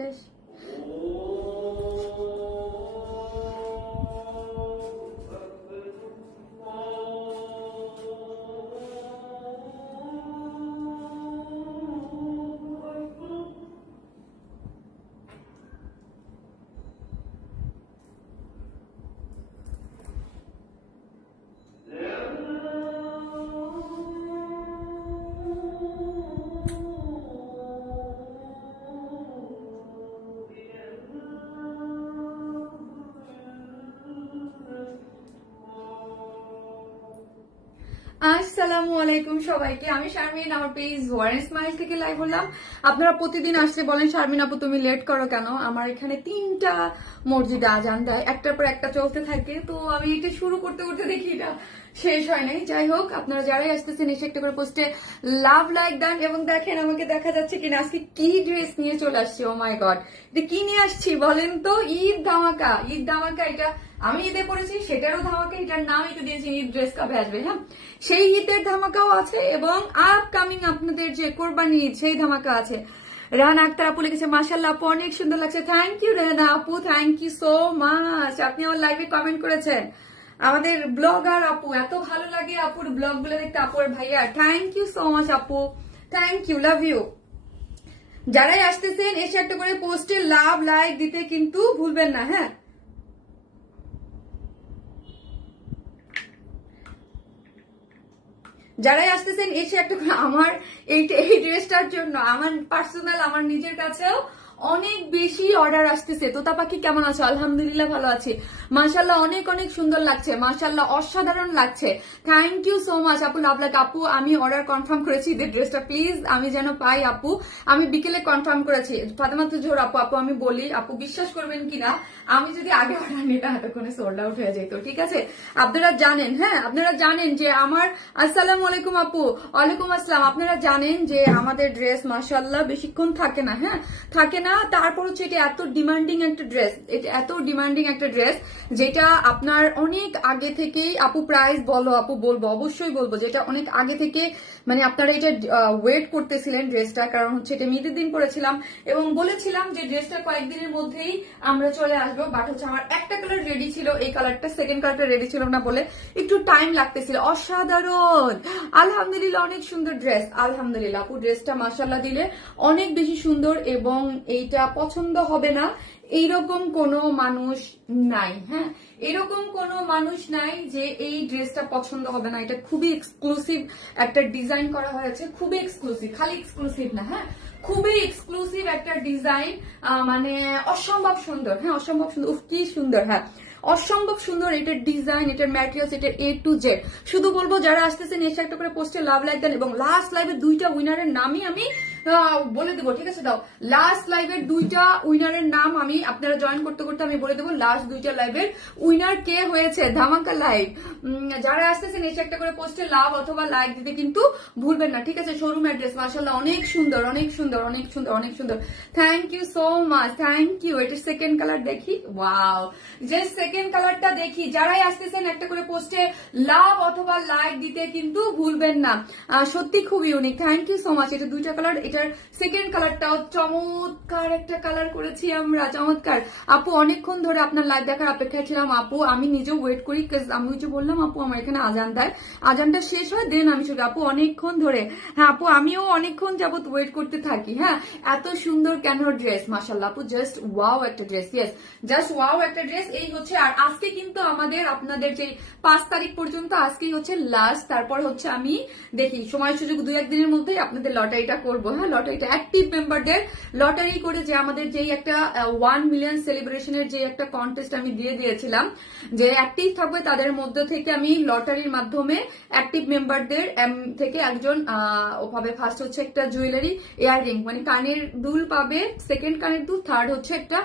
শেষ। আসসালামু আলাইকুম সবাইকে, আমি শারমিন, আমার পেজ ওয়ারেন স্মাইল থেকে লাইভ হলাম। আপনারা প্রতিদিন আসলে বলেন শারমিন আপু তুমি লেট করো কেন? আমার এখানে 3টা মসজিদে আজান দেয়, একটার পর একটা চলতে থাকে, তো আমি এটা শুরু করতে করতে দেখি না শেষ হয় নাই। যাই হোক, আপনারা যারাই আসতেছেন এসে একটা করে পোস্টে লাভ লাইক দেন এবং দেখেন আমাকে দেখা যাচ্ছে কিনা আজকে কি ড্রেস নিয়ে চলে আসছি। ও মাই গড, এটা কি নিয়ে আসছি বলেন তো? ঈদ ধামাকা। ঈদ ধামাকা, এটা আমি ঈদে পড়েছি সেটারও ধামাকা, এটার নাম একটু দিয়েছি ঈদ ড্রেস কবে আসবে। হ্যাঁ, সেই ঈদের ধামাকাও আছে এবং আপকামিং আপনাদের যে কোরবানি ঈদ সেই ধামাকা আছে। রেহানা আক্তার আপু লিখেছে মাশাআল্লাহ আপু অনেক সুন্দর লাগছে। থ্যাংক ইউ রেহানা আপু, থ্যাংক ইউ সো মাচ। আপনি আমার লাইভে কমেন্ট করেছেন, আমাদের ব্লগার আপু, এত ভালো লাগে আপুর ব্লগ গুলো দেখতে। আপুর ভাইয়া থ্যাংক ইউ সো মাচ আপু, থ্যাংক ইউ, লাভ ইউ। যারাই আসতেছেন এসে একটা করে পোস্টে লাভ লাইক দিতে কিন্তু ভুলবেন না। হ্যাঁ, যারাই আসতেছেন এসে একটা আমার এই ড্রেসটার জন্য আমার পার্সোনাল আমার নিজের কাছেও অনেক বেশি অর্ডার আসতেছে। তোতা পাখি কেমন আছো? আলহামদুলিল্লাহ ভালো আছি মাশাআল্লাহ, অনেক অনেক সুন্দর লাগছে মাশাআল্লাহ, অসাধারণ লাগছে। থ্যাংক ইউ সো মাচ আপু, লাভ লাইক আপু। আমি অর্ডার কনফার্ম করেছি ঈদের ড্রেসটা, প্লিজ আমি যেন পাই আপু। আমি বিকেলে কনফার্ম করেছি। ফাতেমা তুজোর আপু, আপু আমি বলি আপু বিশ্বাস করবেন কিনা, আমি যদি আগে অর্ডার নিতাম এতক্ষণে সোল্ড আউট হয়ে যেত। ঠিক আছে, আপনারা জানেন, হ্যাঁ আপনারা জানেন যে আমার আসসালামু আলাইকুম আপু। ওয়ালাইকুম আসসালাম। আপনারা জানেন যে আমাদের ড্রেস মাশাআল্লাহ বেশিক্ষণ থাকে না। হ্যাঁ, থাকে না। তারপর হচ্ছে এটা এত ডিমান্ডিং একটা ড্রেস, এটা এত ডিমান্ডিং একটা ড্রেস যেটা আপনার অনেক আগে থেকেই আপু প্রাইস বলো আপু, বলবো অবশ্যই বলবো, যেটা অনেক আগে থেকে মানে আপনারা এটা ওয়েট করতেছিলেন ড্রেসটা, কারণ হচ্ছে এটা ঈদের দিন পরেছিলাম এবং বলেছিলাম যে ড্রেসটা কয়েকদিনের মধ্যেই আমরা চলে আসবো। বাট হচ্ছে আমার একটা কালার রেডি ছিল, এই কালারটা, সেকেন্ড কালারটা রেডি ছিল না বলে একটু টাইম লাগতেছিল। অসাধারণ, আলহামদুলিল্লাহ অনেক সুন্দর ড্রেস। আলহামদুলিল্লাহ আপু ড্রেসটা মাশাআল্লাহ দিলে অনেক বেশি সুন্দর এবং এইটা পছন্দ হবে না এইরকম কোনো মানুষ নাই। হ্যাঁ, এরকম কোনো মানুষ নাই যে এই ড্রেসটা পছন্দ হবে না। এটা খুবই এক্সক্লুসিভ একটা ডিজাইন করা হয়েছে, খুবই এক্সক্লুসিভ, খালি এক্সক্লুসিভ না, হ্যাঁ খুবই এক্সক্লুসিভ একটা ডিজাইন, মানে অসম্ভব সুন্দর। হ্যাঁ অসম্ভব সুন্দর, উফ কি সুন্দর, হ্যাঁ অসম্ভব সুন্দর এটার ডিজাইন, এটার ম্যাটেরিয়ালস, এটার A to Z। শুধু বলবো যারা আসতেছেন এসে একটা করে পোস্টে লাভ লাইক দেন এবং লাস্ট লাইভে 2টা উইনারের নামই আমি বলে দেবো। ঠিক আছে, দাও লাস্ট লাইভের 2টা উইনারের নাম আমি, আপনারা জয়েন করতে করতে আমি বলে দেবো লাস্ট 2টা লাইভের উইনার কে হয়েছে। ধামাকা লাইভ, যারা আসতেছেন এসে একটা করে পোস্টে লাভ অথবা লাইক দিতে কিন্তু ভুলবেন না। ঠিক আছে, শোরুম অ্যাড্রেস মাশাআল্লাহ অনেক সুন্দর, অনেক সুন্দর, অনেক সুন্দর, অনেক সুন্দর। Thank you so much, thank you. এটার সেকেন্ড কালার দেখি, ওয়াও, যে সেকেন্ড কালারটা দেখি। যারাই আসতেছেন একটা করে পোস্টে লাভ অথবা লাইক দিতে কিন্তু ভুলবেন না, সত্যি খুব unique. Thank you so much. এটা 2টা কালার, এটার সেকেন্ড কালারটাও চমৎকার একটা কালার করেছি আমরা, চমৎকার। আপু অনেকক্ষণ ধরে আপনার লাইভ দেখার অপেক্ষায় ছিলাম আপু, আমি নিজেও ওয়েট করি, আমি যে বললাম আপু আমার এখানে আজান দেয়, আজানটা শেষ হয় দেন আমি শুধু। আপু অনেকক্ষণ ধরে, হ্যাঁ আপু আমিও অনেকক্ষণ যাবত ওয়েট করতে থাকি। হ্যাঁ, এত সুন্দর কেন ড্রেস মাশাআল্লাহ আপু, জাস্ট ওয়াও একটা ড্রেস, ইয়েস জাস্ট ওয়াও একটা ড্রেস। এই হচ্ছে, আর আজকে কিন্তু আমাদের আপনাদের যে 5 তারিখ পর্যন্ত আজকেই হচ্ছে লাস্ট, তারপর হচ্ছে আমি দেখি সময় সুযোগ 2-1 দিনের মধ্যেই আপনাদের লটারিটা করবো। হ্যাঁ, লটারিটা অ্যাক্টিভ মেম্বারদের লটারি করে, যে আমাদের যেই একটা 1 মিলিয়ন সেলিব্রেশনের যে একটা কন্টেস্ট আমি দিয়ে দিয়েছিলাম, যে অ্যাক্টিভ থাকবে তাদের মধ্যে থেকে আমি লটারির মাধ্যমে অ্যাক্টিভ মেম্বারদের থেকে একজন পাবে। ফার্স্ট হচ্ছে একটা জুয়েলারি ইয়াররিং মানে কানের দুল পাবে, সেকেন্ড কানের দুল, থার্ড হচ্ছে একটা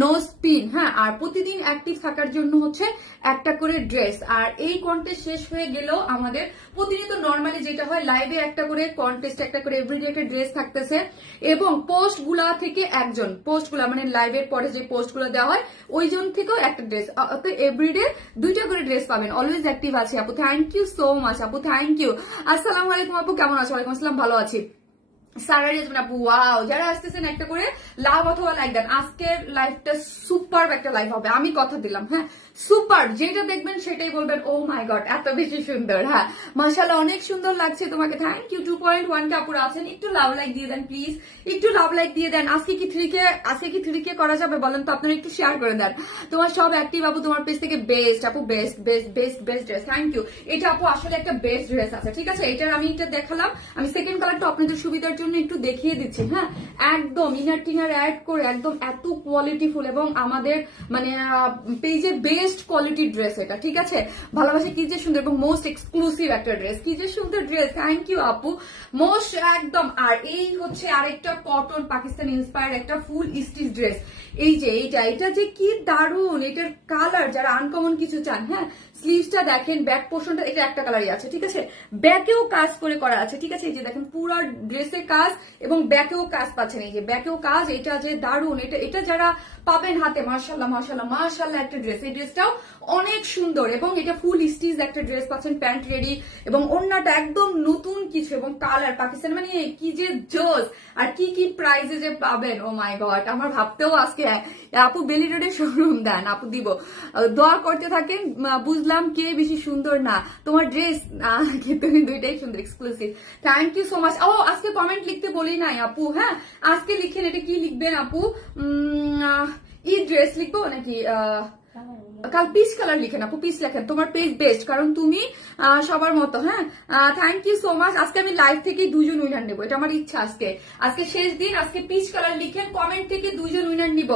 নোজ পিন। হ্যাঁ, আর প্রতিদিন অ্যাক্টিভ থাকার জন্য হচ্ছে একটা করে ড্রেস। আর এই কন্টেস্ট শেষ হয়ে গেলেও আমাদের প্রতিনিয়ত নর্মালি যেটা হয় লাইভে একটা করে কন্টেস্ট, একটা করে এভরিডে একটা ড্রেস থাকতেছে এবং পোস্ট গুলা থেকে একজন, পোস্ট গুলা মানে লাইভের পরে যে পোস্ট গুলো দেওয়া হয় ওইজন থেকেও একটা ড্রেস, এভরিডে 2টা করে ড্রেস পাবেন। অলওয়েজ অ্যাক্টিভ আছে আপু, থ্যাংক ইউ সো মাচ আপু, থ্যাংক ইউ। আসসালামু আলাইকুম আপু, কেমন আছো? ওয়ালাইকুম আসসালাম, ভালো আছি। সারা রেজমান আপু ওয়াও, যারা আসতেছেন একটা করে লাভ অথবা লাইক দেন। আজকের লাইভটা সুপার একটা লাইভ হবে, আমি কথা দিলাম। হ্যাঁ সুপার, যেটা দেখবেন সেটাই বলবেন ও মাই গড এত বেশি সুন্দর। হ্যাঁ মাশাআল্লাহ অনেক সুন্দর লাগছে তোমাকে, থ্যাংক ইউ। 2.1 কে আপুরা আছেন, একটু লাভ লাইক দিয়ে দেন প্লিজ, একটু লাভ লাইক দিয়ে দেন। আজকে কি 3K করা যাবে বলেন তো, আপনারা একটু শেয়ার করে দেন। তোমার সব অ্যাক্টিভ আপু, তোমার পেজ থেকে বেস্ট আপু, best best best best dress, thank you. এটা আপু আসলে একটা বেস্ট ড্রেস আছে, ঠিক আছে। এটার আমি এটা দেখালাম, আমি সেকেন্ড কালারটা আপনাদের সুবিধার জন্য একটু দেখিয়ে দিচ্ছি। হ্যাঁ একদম ইনার টিনার অ্যাড করে একদম এত কোয়ালিটিফুল এবং আমাদের মানে পেজের বেস্ট কোয়ালিটি ড্রেস এটা, ঠিক আছে। ভালোবাসা কি যে সুন্দর এবং মোস্ট এক্সক্লুসিভ একটা ড্রেস, কি যে সুন্দর ড্রেস, থ্যাংক ইউ আপু মোস্ট একদম। আর এই হচ্ছে আরেকটা কটন পাকিস্তান ইন্সপায়ার্ড একটা ফুল স্টিচ ড্রেস। এই যে এটা যে কি দারুন, এটার কালার যারা আনকমন কিছু চান। হ্যাঁ স্লিভসটা দেখেন, ব্যাক পোর্শনটা এটা একটা কালারই আছে, ঠিক আছে। ব্যাকেও কাজ করে করা আছে, ঠিক আছে। এই যে দেখেন পুরো ড্রেসের কাজ এবং ব্যাকেও কাজ পাচ্ছেন, এই যে ব্যাকেও কাজ। এটা যে দারুন, এটা যারা পাবেন হাতে মাশাআল্লাহ মাশাআল্লাহ মাশাআল্লাহ একটা ড্রেস। এই ড্রেসটাও অনেক সুন্দর এবং এটা ফুল স্টিচ একটা ড্রেস পাচ্ছেন, প্যান্ট রেডি এবং ওড়নাটা একদম নতুন কিছু এবং কালার পাকিস্তান, মানে কি যে জোস। আর কি কি প্রাইসে যে পাবেন ও মাই গড, আমার ভাবতেও আজকে আপু বেলি রোডে শোরুম দেন আপু, দিব। দোয়া করতে থাকেন, বুঝলাম কে বেশি সুন্দর না তোমার ড্রেস, কিন্তু দুইটাই সুন্দর exclusive, thank you so much. ও আজকে কমেন্ট লিখতে বলি নাই আপু, হ্যাঁ আজকে লিখেন, এটা কি লিখবেন আপু, ই ড্রেস লিখবো নাকি কাল পিচ কালার লিখেন আপু, পিচ লেখেন, তোমার পেজ বেস্ট কারণ তুমি সবার মতো। হ্যাঁ থ্যাংক ইউ সো মাচ। আজকে আমি লাইভ থেকে 2জন উইনার নেবো, এটা আমার ইচ্ছা। আজকে শেষ দিন, আজকে পিচ কালার লিখেন, কমেন্ট থেকে 2জন উইনার নিব।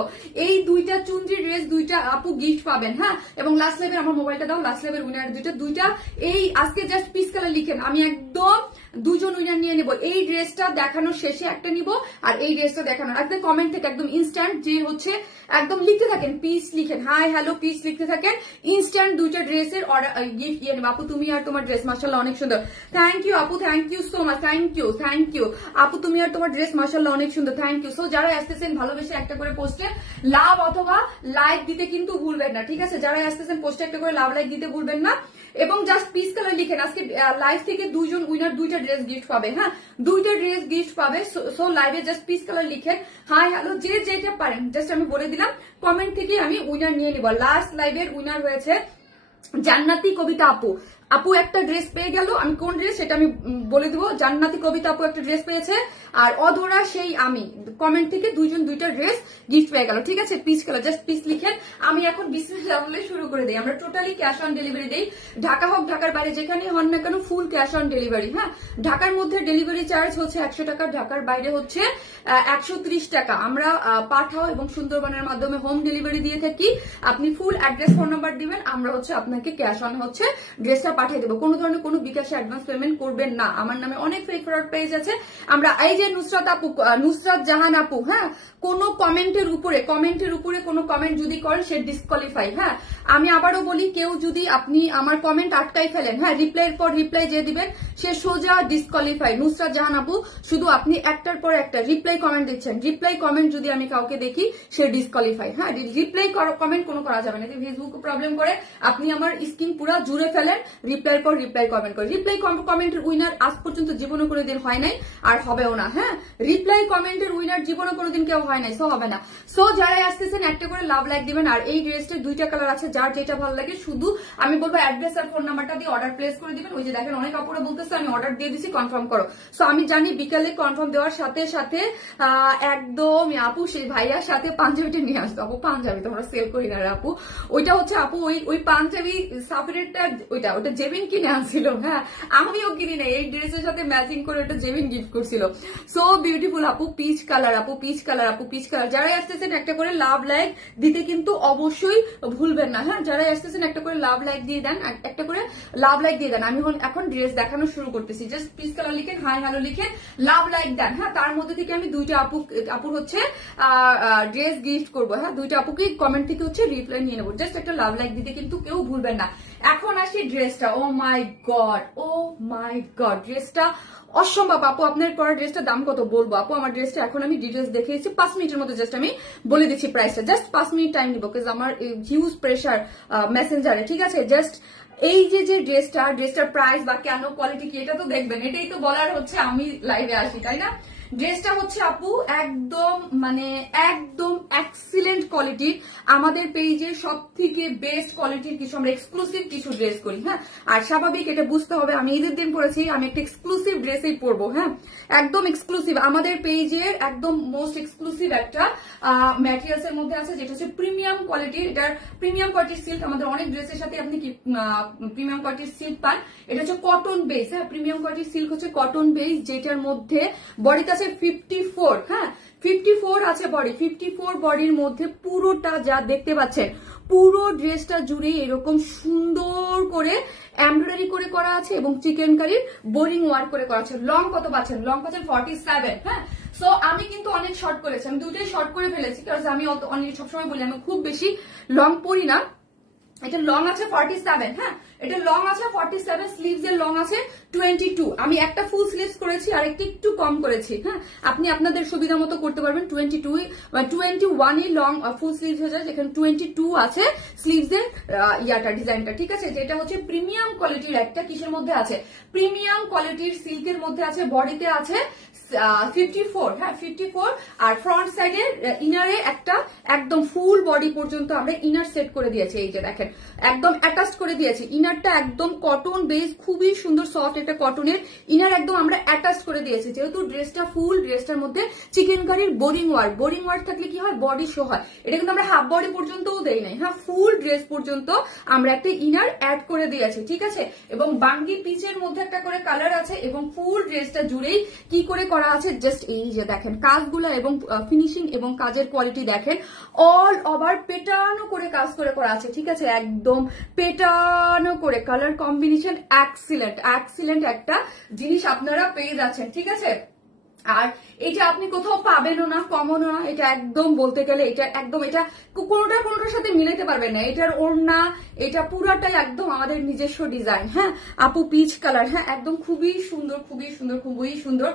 এই দুইটা চুনরি ড্রেস দুইটা আপু গিফট পাবেন। হ্যাঁ এবং লাস্ট লাইভের আমার মোবাইলটা দাও, লাস্ট লাইভের উইনার দুইটা এই আজকে জাস্ট পিচ কালার লিখেন, আমি একদম 2জন উইনার নিয়ে নেব। এই ড্রেসটা দেখানোর শেষে একটা নিব আর এই ড্রেসটা দেখানোর একদম কমেন্ট থেকে একদম ইনস্ট্যান্ট যে হচ্ছে একদম লিখতে থাকেন, পিস লিখেন, হাই হ্যালো পিস লিখতে থাকেন, ইনস্ট্যান্ট দুইটা ড্রেসের অর্ডার গিফট ইয়ে নেব। আপু তুমি আর তোমার ড্রেস মাশাআল্লাহ অনেক সুন্দর, থ্যাংক ইউ আপু, thank you so much, thank you আপু, তুমি আর তোমার ড্রেস মাশাআল্লাহ অনেক সুন্দর, থ্যাংক ইউ। সো যারা আসতেছেন ভালোবেসে একটা করে পোস্টে লাভ অথবা লাইক দিতে কিন্তু ভুলবেন না, ঠিক আছে। যারা আসতেছেন পোস্টে একটা করে লাভ লাইক দিতে ভুলবেন না এবং জাস্ট পিস কালার লিখেন। আজকে লাইভ থেকে 2জন উইনার দুইটা ড্রেস গিফট পাবে। হ্যাঁ দুইটা ড্রেস গিফট পাবে। সো লাইভে জাস্ট পিস কালার লিখেন, হাই হ্যালো যে যেটা পারেন জাস্ট আমি বলে দিলাম, কমেন্ট থেকে আমি উইনার নিয়ে নিব। লাস্ট লাইভের উইনার হয়েছে জান্নাতি কবিতা আপু। আপু একটা ড্রেস পেয়ে গেল, আমি কোন ড্রেস সেটা আমি বলে দিব। জান্নাতি কবিতা আপু একটা ড্রেস পেয়েছে আর অধরা সেই আমি, কমেন্ট থেকে 2জন দুইটা ড্রেস গিফট পেয়ে গেল, ঠিক আছে। পিস কালার জাস্ট পিস লিখেন। আমি এখন বিসমিল্লাহ বলে শুরু করে দিই। আমরা টোটালি ক্যাশ অন ডেলিভারি দেই, ঢাকা হোক ঢাকার বাইরে যেখানে হন না কেন ফুল ক্যাশ অন ডেলিভারি। হ্যাঁ ঢাকার মধ্যে ডেলিভারি চার্জ হচ্ছে 100 টাকা, ঢাকার বাইরে হচ্ছে 130 টাকা। আমরা পাঠাও এবং সুন্দরবনের মাধ্যমে হোম ডেলিভারি দিয়ে থাকি। আপনি ফুল অ্যাড্রেস ফোন নাম্বার দিবেন, আমরা হচ্ছে আপনাকে ক্যাশ অন হচ্ছে ড্রেসটা পাঠিয়ে দেবো। কোনো ধরনের কোনো বিকাশে অ্যাডভান্স পেমেন্ট করবেন না। আমার নামে অনেক ফেক ফরওয়ার্ড পেজ আছে। আমরা এই যে নুসরাত আপু, নুসরাত জাহান আপু, হ্যাঁ কোনো কমেন্টের উপরে কোনো কমেন্ট যদি করেন সে ডিসকোয়ালিফাই। হ্যাঁ আমি আবারও বলি, কেউ যদি আপনি আমার কমেন্ট আটকাই ফেলেন, হ্যাঁ রিপ্লাইয়ের পর রিপ্লাই যে দিবেন সে সোজা ডিসকোয়ালিফাই। নুসরাত জাহান আপু শুধু আপনি একটার পর একটা রিপ্লাই কমেন্ট দিচ্ছেন, রিপ্লাই কমেন্ট যদি আমি কাউকে দেখি সে ডিসকোয়ালিফাই। হ্যাঁ রিপ্লাই কমেন্ট কোনো করা যাবে না, ফেসবুক প্রবলেম করে। আপনি আমার স্ক্রিন পুরো জুড়ে ফেলেন, রিপ্লাইয়ের পর রিপ্লাই কমেন্ট করে। রিপ্লাই কমেন্টের উইনার আজ পর্যন্ত জীবনে কোনোদিন হয় নাই আর হবেও না। হ্যাঁ রিপ্লাই কমেন্টের উইনার জীবনে কোনোদিন কেউ হয় নাই, সো হবে না। সো যারা আসতেছেন একটা করে লাভ লাইক দিবেন। আর এই ড্রেসটার দুইটা কালার আছে, যার যেটা ভালো লাগে শুধু আমি বলবো অ্যাড্রেস আর ফোন নাম্বারটা দিয়ে অর্ডার প্লেস করে দিবেন। ওই যে দেখেন অনেক কাপড়ে বলতেছে আমি অর্ডার দিয়ে দিছি কনফার্ম করো। সো আমি জানি বিকালে কনফার্ম দেওয়ার সাথে সাথে একদম আপু সেই ভাইয়ার সাথে পাঞ্জাবিটা নিয়ে আসতো। আপু পাঞ্জাবি তোমরা সেল করি না আপু, ওইটা হচ্ছে আপু ওই পাঞ্জাবি সাফারেরটা ওইটা জেবিন কিনে আনছিল। হ্যাঁ আমিও কিনি না, এই ড্রেসের সাথে ম্যাচিং করে ওটা জেবিন গিফট করছিল। সো বিউটিফুল আপু, পিচ কালার আপু, পিচ কালার আপু, পিচ কালার। যারাই আসতেছেন একটা করে লাভ লাইক দিতে কিন্তু অবশ্যই ভুলবেন না। হ্যাঁ যারাই আসতেছেন একটা করে লাভ লাইক দিয়ে দেন, একটা করে লাভ লাইক দিয়ে দেন। আমি এখন ড্রেস দেখানো শুরু করতেছি, জাস্ট পিচ কালার লিখেন, হাই হ্যালো লিখেন, লাভ লাইক দেন। হ্যাঁ তার মধ্যে থেকে আমি দুইটা আপুর হচ্ছে ড্রেস গিফট করবো। হ্যাঁ দুইটা আপুকে কমেন্ট থেকে হচ্ছে রিপ্লাই নিয়ে নেবো। জাস্ট একটা লাভ লাইক দিতে কিন্তু কেউ ভুলবেন না। এখন আসি ড্রেসটা, ও মাই গড ড্রেসটা অসম্ভব। আপু আপনার করা ড্রেসটার দাম কত বলবো আপু? আমার ড্রেসটা এখন আমি ডিটেলস দেখিয়েছি, 5 মিনিটের মধ্যে জাস্ট আমি বলে দিচ্ছি প্রাইসটা। জাস্ট 5 মিনিট টাইম নিব, বিকজ আমার হিউজ প্রেশার মেসেঞ্জারে, ঠিক আছে। জাস্ট এই যে ড্রেসটার প্রাইস বা কেন কোয়ালিটি কি এটা তো দেখবেন, এটাই তো বলার হচ্ছে আমি লাইভে আসি, তাই না? ড্রেসটা হচ্ছে আপু একদম মানে একদম এক্সিলেন্ট কোয়ালিটির, আমাদের পেজের সব থেকে বেস্ট কোয়ালিটির কিছু আমরা এক্সক্লুসিভ কিছু ড্রেস করি। হ্যাঁ, আর স্বাভাবিক এটা বুঝতে হবে আমি ঈদের দিন পরেছি, আমি একটা এক্সক্লুসিভ ড্রেসই পরবো। হ্যাঁ, একদম এক্সক্লুসিভ, আমাদের পেজের একদম মোস্ট এক্সক্লুসিভ একটা ম্যাটেরিয়ালস এর মধ্যে আছে যেটা হচ্ছে প্রিমিয়াম কোয়ালিটির। এটার প্রিমিয়াম কোয়ালিটির সিল্ক, আমাদের অনেক ড্রেসের সাথে আপনি কি প্রিমিয়াম কোয়ালিটির সিল্ক পান। এটা হচ্ছে কটন বেস। হ্যাঁ, প্রিমিয়াম কোয়ালিটির সিল্ক হচ্ছে কটন বেস, যেটার মধ্যে বডিতে আছে 54। হ্যাঁ, 54 আছে বডি, 54 বডির মধ্যে পুরোটা যা দেখতে পাচ্ছেন পুরো ড্রেসটা জুড়ে এরকম সুন্দর করে এমব্রয়ডারি করে করা আছে এবং চিকেন কারির বোরিং ওয়ার্ক করে করা আছে। লং কত পাচ্ছেন? লং পাচ্ছেন 47। হ্যাঁ, সো আমি কিন্তু অনেক শর্ট করেছি, আমি দুটোই শর্ট করে ফেলেছি কারণ আমি অনেক সবসময় বলি আমি খুব বেশি লং পরি না। এটা লং আছে 47। হ্যাঁ, এটা লং আছে 47, স্লিভস এর লং আছে 22। আমি একটা ফুল স্লিভস করেছি আর একটু কম করেছি। হ্যাঁ, আপনি আপনাদের সুবিধা মতো করতে পারবেন। 21 লং ফুল স্লিভস হয়ে যায়, যেখানে 22 আছে স্লিভস এর ইয়াটা ডিজাইনটা। ঠিক আছে, যেটা হচ্ছে প্রিমিয়াম কোয়ালিটির একটা কিসের মধ্যে আছে, প্রিমিয়াম কোয়ালিটির সিল্কের মধ্যে আছে। বডিতে আছে 54। হ্যাঁ, 54। আর ফ্রন্ট সাইডে ইনারে একটা একদম ফুল বডি পর্যন্ত আমরা ইনার সেট করে দিয়েছি। এই যে দেখেন একদম অ্যাটাচ করে দিয়েছি। ইনারটা একদম কটন বেস, খুবই সুন্দর সফট এটা কটনের ইনার, একদম আমরা অ্যাটাচ করে দিয়েছি। যেহেতু ড্রেসটা ফুল, ড্রেসটার মধ্যে চিকেন কারির বোরিং ওয়ার্ক, বোরিং ওয়ার্ক থাকলে কি হয় বডি শো হয়। এটা কিন্তু আমরা হাফ বডি পর্যন্তও দেই নাই। হ্যাঁ, ফুল ড্রেস পর্যন্ত আমরা একটা ইনার অ্যাড করে দিয়েছি। ঠিক আছে, এবং বাঙ্গি পিচের মধ্যে একটা করে কালার আছে এবং ফুল ড্রেসটা জুড়েই কি করে করা আছে জাস্ট এই যে দেখেন কাজগুলো এবং ফিনিশিং এবং কাজের কোয়ালিটি দেখেন। অল ওভার পেটানো করে কাজ করে করা আছে। ঠিক আছে, একদম পেটানো করে, কালার কম্বিনেশন এক্সিলেন্ট, এক্সিলেন্ট একটা জিনিস আপনারা পেয়ে যাচ্ছেন। ঠিক আছে, আর এটা আপনি কোথাও পাবেনও না, কমনও না। এটা একদম বলতে গেলে এটা একদম এটা কোনোটার সাথে মিলাতে পারবেন না। এটার ওড়না এটা পুরাটাই একদম আমাদের নিজস্ব ডিজাইন। হ্যাঁ আপু, পিচ কালার। হ্যাঁ, একদম খুবই সুন্দর, খুবই সুন্দর, খুবই সুন্দর।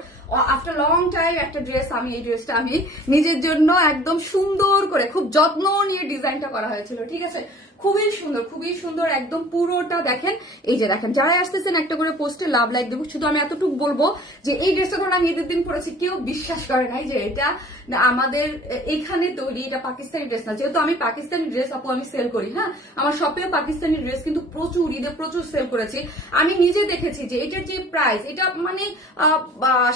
আফটার লং টাইম একটা ড্রেস, আমি এই ড্রেসটা আমি নিজের জন্য একদম সুন্দর করে খুব যত্ন নিয়ে ডিজাইনটা করা হয়েছিল। ঠিক আছে, খুবই সুন্দর, খুবই সুন্দর, একদম পুরোটা দেখেন। এই যে দেখেন, যারা আসতেছেন একটা করে পোস্টে লাভ লাইক দেবো। শুধু আমি এতটুকু বলবো যে এই ড্রেসটা ধরুন আমি ঈদের দিন পরেছি, কেউ বিশ্বাস করে নাই যে এটা আমাদের এখানে তৈরি, এটা পাকিস্তানি ড্রেস না। যেহেতু আমি পাকিস্তানি ড্রেস আপু আমি সেল করি। হ্যাঁ, আমার শপে পাকিস্তানি ড্রেস কিন্তু প্রচুর ঈদে প্রচুর সেল করেছি। আমি নিজে দেখেছি যে এটার যে প্রাইস, এটা মানে